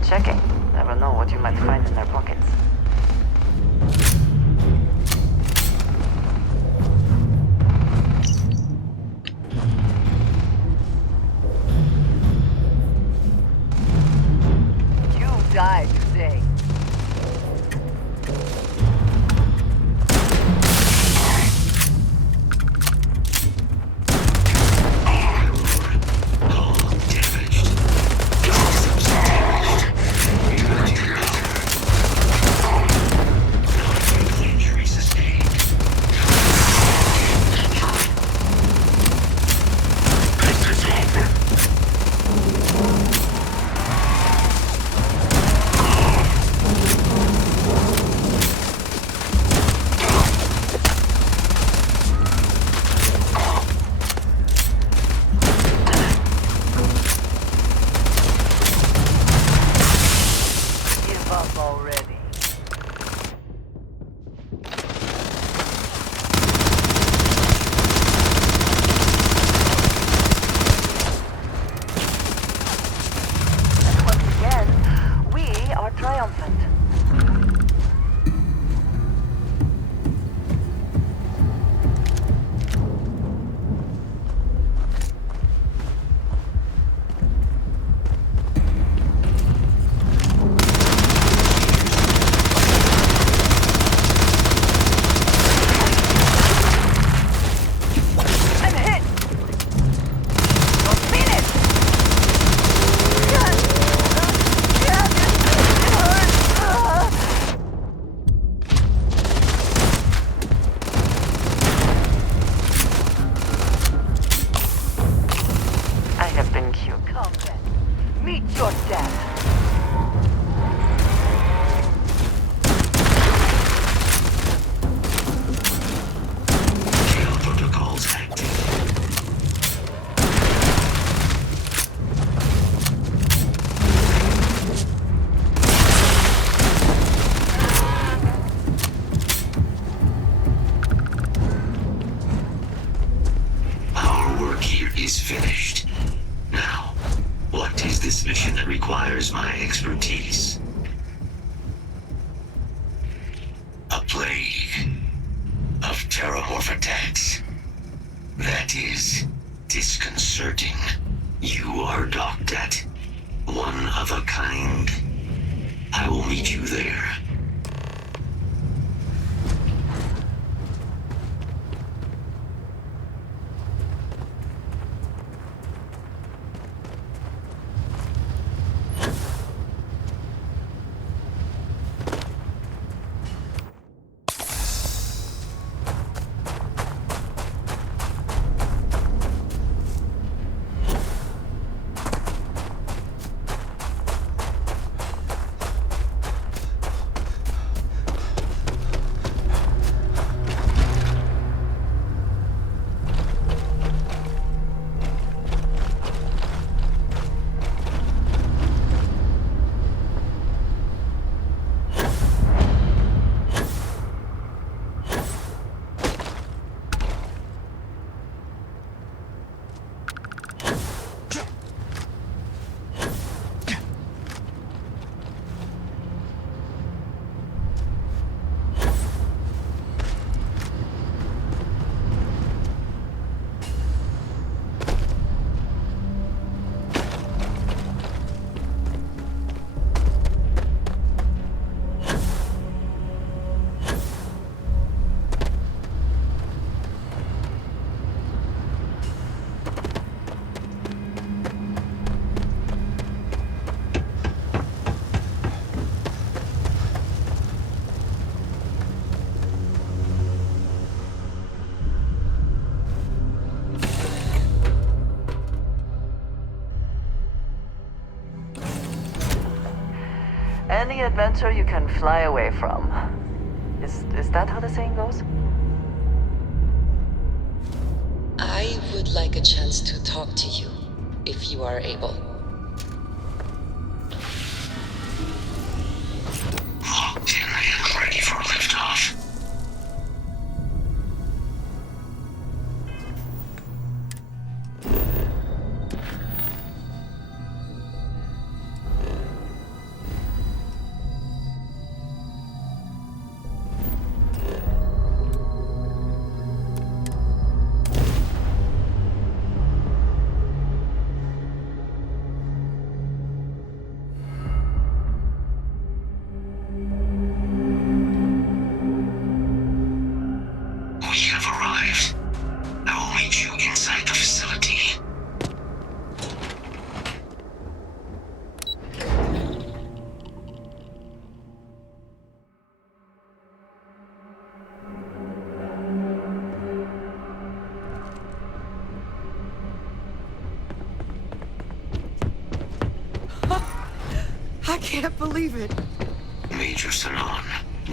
Checking. Never know what you might find in their pockets. You died today. Injury sustained. Protocols active. Our work here is finished. Now, what is this mission that requires my expertise? A plague of terramorph attacks. That is disconcerting. You are docked at one of a kind. I will meet you there. Any adventure you can fly away from. Is that how the saying goes? I would like a chance to talk to you, if you are able. Locked in and ready for liftoff. I can't believe it. Major Sanon,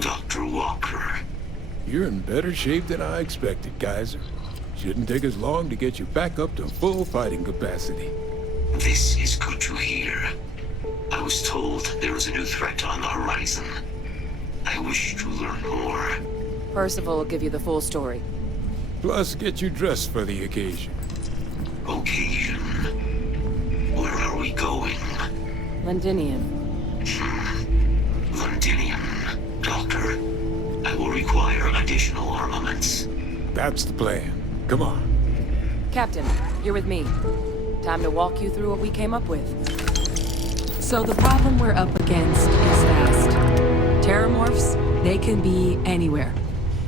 Dr. Walker. You're in better shape than I expected, Kaiser. Shouldn't take us long to get you back up to full fighting capacity. This is good to hear. I was told there was a new threat on the horizon. I wish to learn more. Percival will give you the full story. Plus, get you dressed for the occasion. Occasion? Where are we going? Londinium. Londinium. Doctor, I will require additional armaments. That's the plan. Come on. Captain, you're with me. Time to walk you through what we came up with. So the problem we're up against is vast. Terramorphs, they can be anywhere.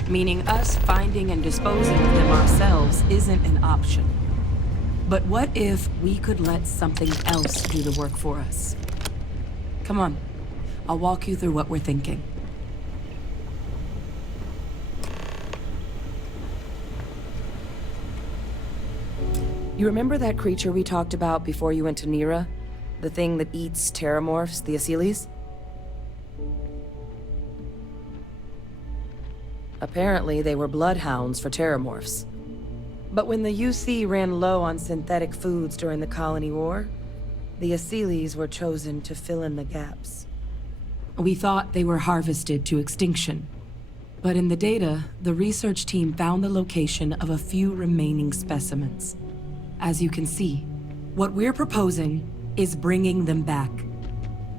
Meaning us finding and disposing of them ourselves isn't an option. But what if we could let something else do the work for us? Come on. I'll walk you through what we're thinking. You remember that creature we talked about before you went to Nira? The thing that eats terramorphs, the Asylees? Apparently, they were bloodhounds for terramorphs. But when the UC ran low on synthetic foods during the Colony War, the Asylees were chosen to fill in the gaps. We thought they were harvested to extinction. But in the data, the research team found the location of a few remaining specimens. As you can see, what we're proposing is bringing them back.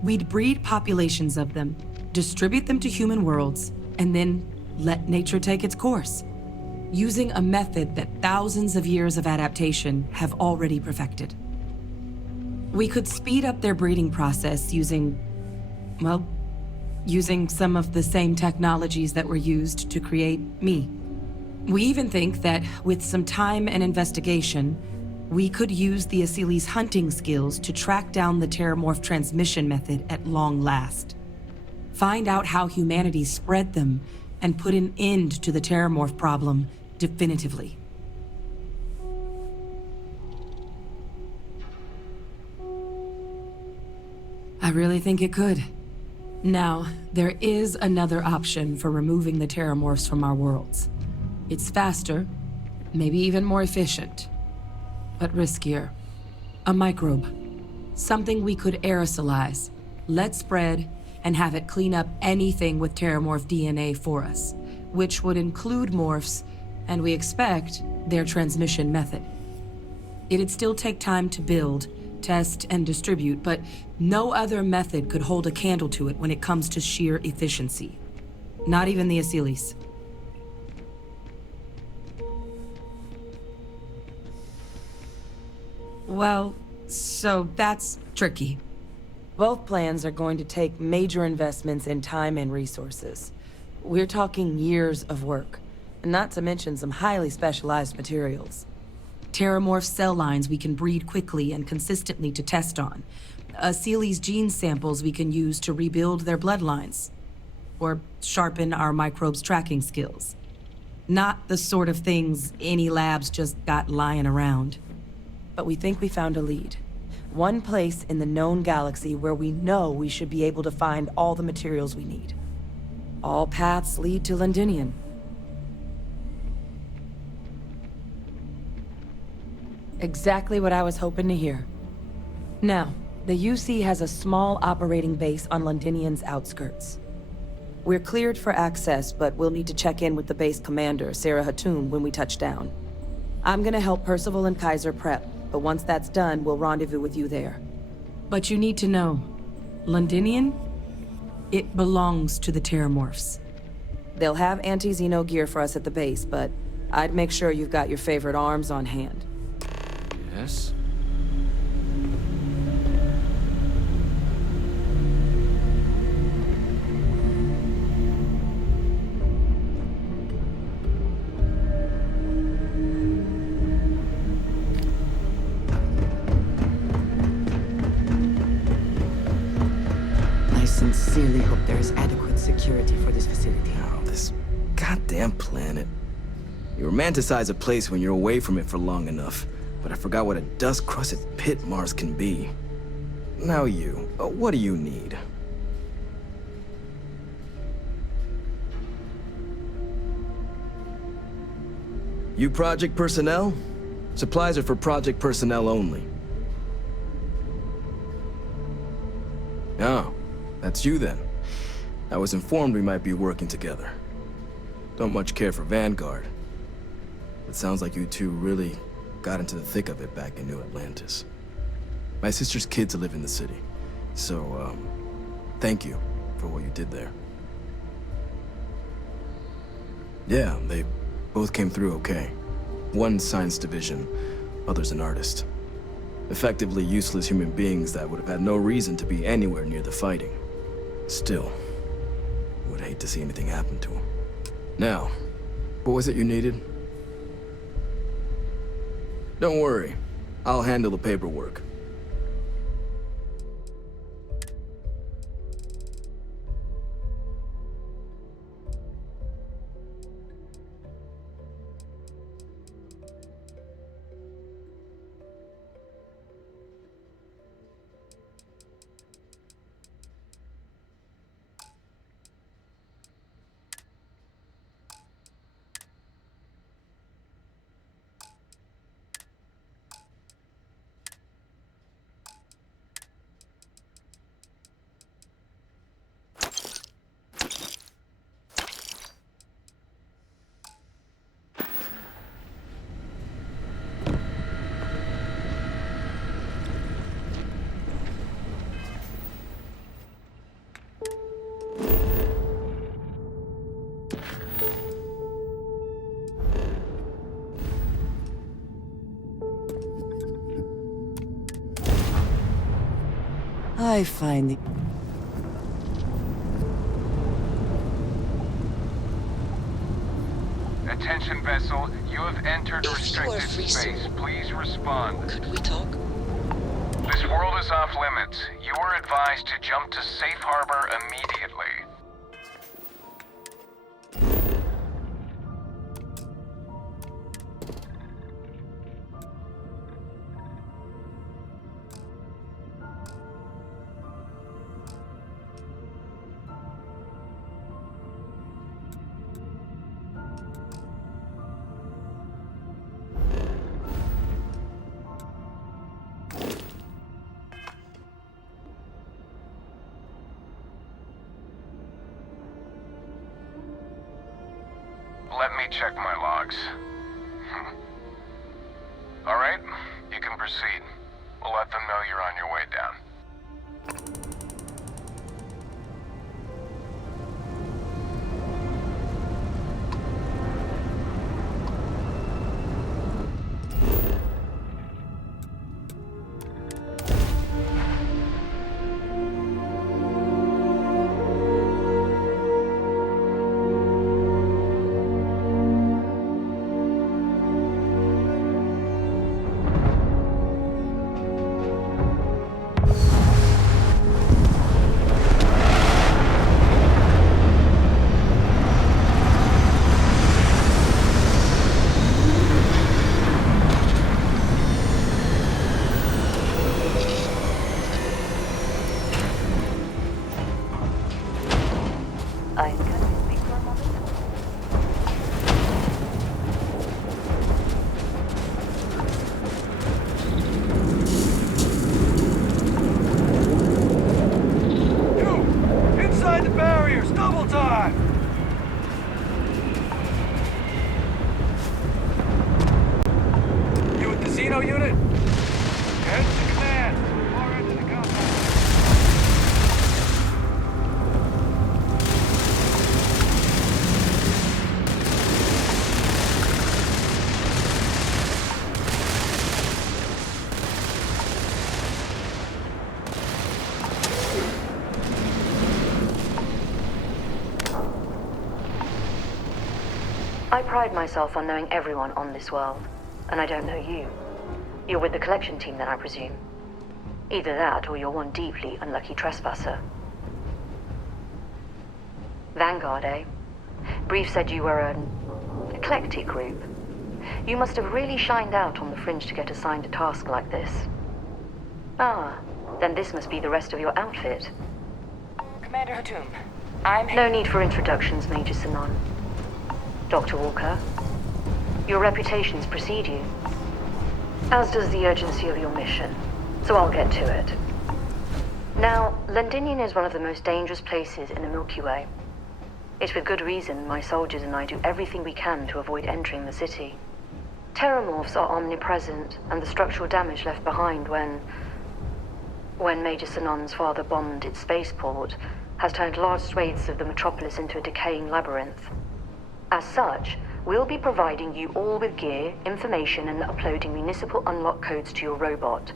We'd breed populations of them, distribute them to human worlds, and then let nature take its course, using a method that thousands of years of adaptation have already perfected. We could speed up their breeding process using some of the same technologies that were used to create me. We even think that with some time and investigation, we could use the Asylees' hunting skills to track down the terramorph transmission method at long last. Find out how humanity spread them and put an end to the terramorph problem definitively. I really think it could. Now, there is another option for removing the terramorphs from our worlds. It's faster, maybe even more efficient, but riskier. A microbe. Something we could aerosolize, let spread, and have it clean up anything with terramorph DNA for us, which would include morphs, and we expect their transmission method. It'd still take time to build, test, and distribute, but no other method could hold a candle to it when it comes to sheer efficiency. Not even the Asylees. Well, so that's tricky. Both plans are going to take major investments in time and resources. We're talking years of work, not to mention some highly specialized materials. Terramorph cell lines we can breed quickly and consistently to test on. Asylees' gene samples we can use to rebuild their bloodlines. Or sharpen our microbes' tracking skills. Not the sort of things any labs just got lying around. But we think we found a lead. One place in the known galaxy where we know we should be able to find all the materials we need. All paths lead to Londinian. Exactly what I was hoping to hear. Now, the UC has a small operating base on Londinian's outskirts. We're cleared for access, but we'll need to check in with the base commander, Sarah Hatoum, when we touch down. I'm gonna help Percival and Kaiser prep, but once that's done, we'll rendezvous with you there. But you need to know, Londinian, it belongs to the Terramorphs. They'll have anti-Xeno gear for us at the base, but I'd make sure you've got your favorite arms on hand. Yes? I sincerely hope there is adequate security for this facility. Oh, this goddamn planet. You romanticize a place when you're away from it for long enough, but I forgot what a dust-crusted pit Mars can be. Now you, what do you need? You project personnel? Supplies are for project personnel only. Oh, that's you then. I was informed we might be working together. Don't much care for Vanguard. It sounds like you two really got into the thick of it back in New Atlantis. My sister's kids live in the city, so, thank you for what you did there. Yeah, they both came through okay. One science division, other's an artist. Effectively useless human beings that would have had no reason to be anywhere near the fighting. Still, would hate to see anything happen to them. Now, what was it you needed? Don't worry, I'll handle the paperwork. I find the... Attention vessel, you have entered restricted space. Please respond. Could we talk? This world is off limits. You are advised to jump to safe harbor immediately. Let me check my logs. All right, you can proceed. We'll let them know you're on your way down. I pride myself on knowing everyone on this world, and I don't know you. You're with the collection team then, I presume. Either that, or you're one deeply unlucky trespasser. Vanguard, eh? Brief said you were an eclectic group. You must have really shined out on the fringe to get assigned a task like this. Ah, then this must be the rest of your outfit. Commander Hatum, I'm... No need for introductions, Major Sinon. Dr. Walker, your reputations precede you, as does the urgency of your mission, so I'll get to it. Now, Londinium is one of the most dangerous places in the Milky Way. It's with good reason my soldiers and I do everything we can to avoid entering the city. Terramorphs are omnipresent, and the structural damage left behind when Major Sinon's father bombed its spaceport has turned large swathes of the metropolis into a decaying labyrinth. As such, we'll be providing you all with gear, information, and uploading municipal unlock codes to your robot.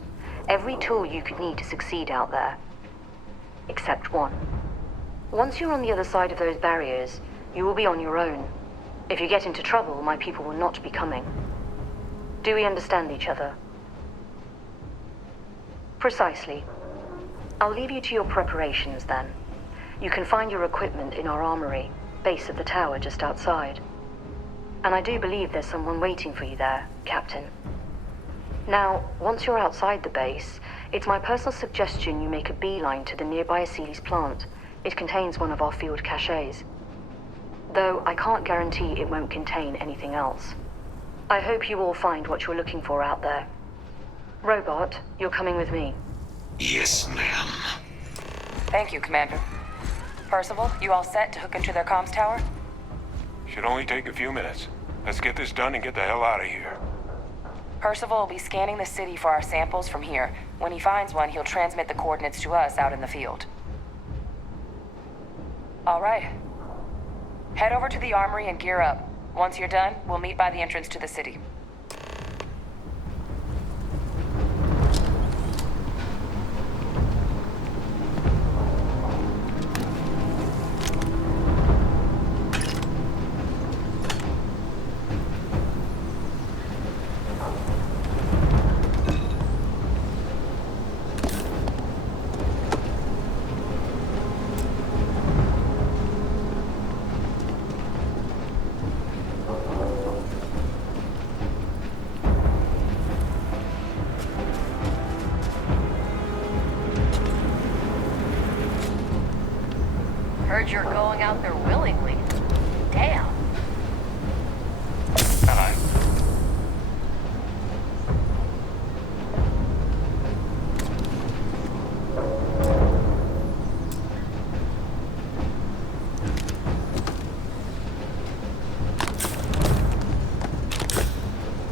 Every tool you could need to succeed out there. Except one. Once you're on the other side of those barriers, you will be on your own. If you get into trouble, my people will not be coming. Do we understand each other? Precisely. I'll leave you to your preparations then. You can find your equipment in our armory, base of the tower just outside. And I do believe there's someone waiting for you there, Captain. Now, once you're outside the base, it's my personal suggestion you make a beeline to the nearby Aceles plant. It contains one of our field caches. Though I can't guarantee it won't contain anything else. I hope you all find what you're looking for out there. Robot, you're coming with me. Yes, ma'am. Thank you, Commander. Percival, you all set to hook into their comms tower? Should only take a few minutes. Let's get this done and get the hell out of here. Percival will be scanning the city for our samples from here. When he finds one, he'll transmit the coordinates to us out in the field. All right. Head over to the armory and gear up. Once you're done, we'll meet by the entrance to the city. Heard you're going out there willingly. Damn. Hello.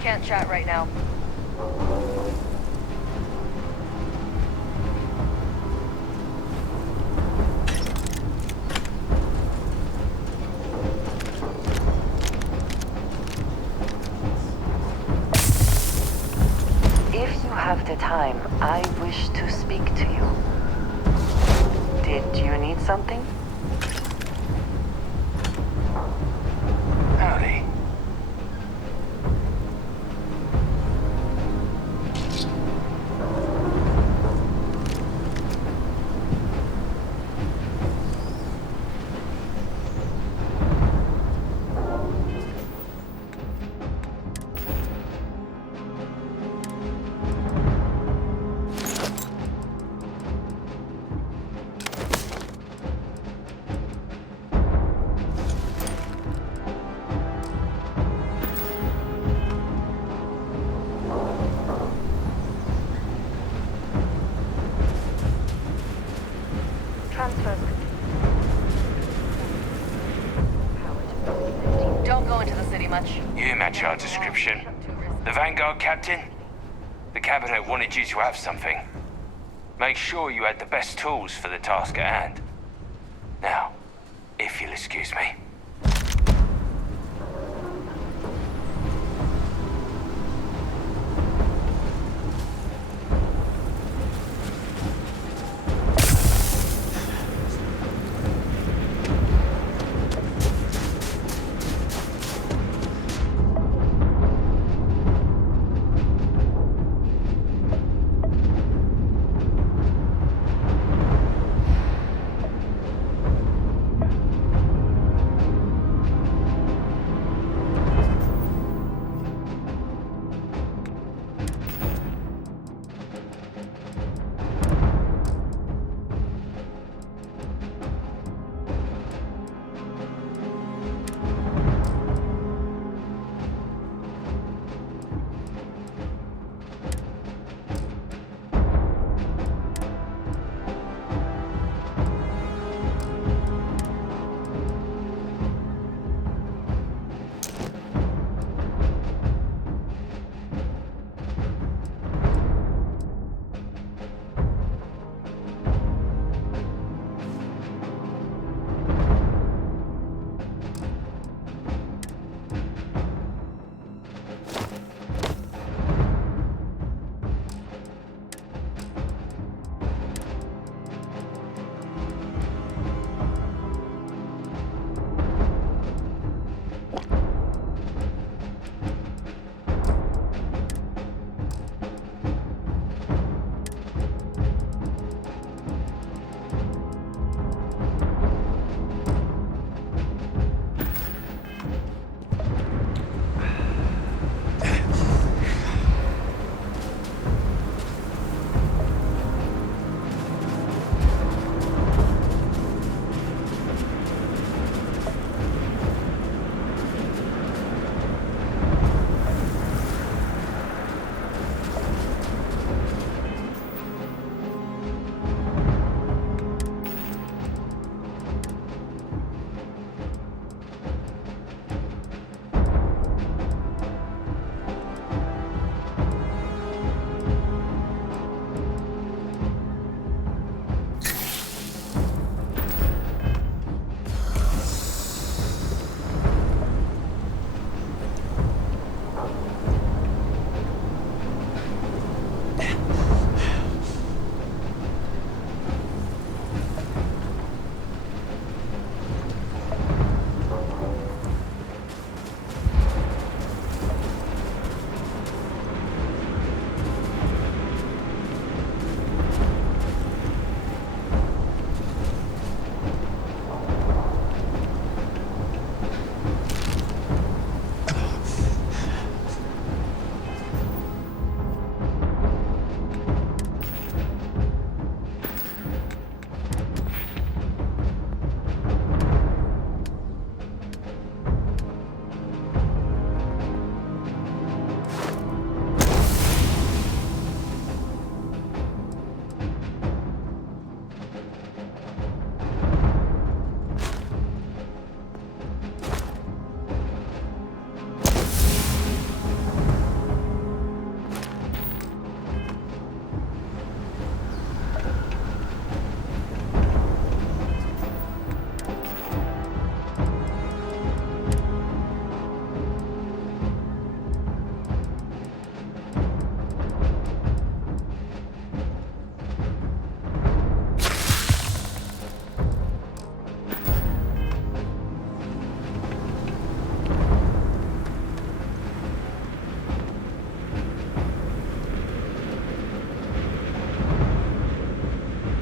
Can't chat right now. If you have the time, I wish to speak to you. Did you need something? Howdy. Don't go into the city much. You match our description. The Vanguard captain? The cabinet wanted you to have something. Make sure you had the best tools for the task at hand. Now, if you'll excuse me.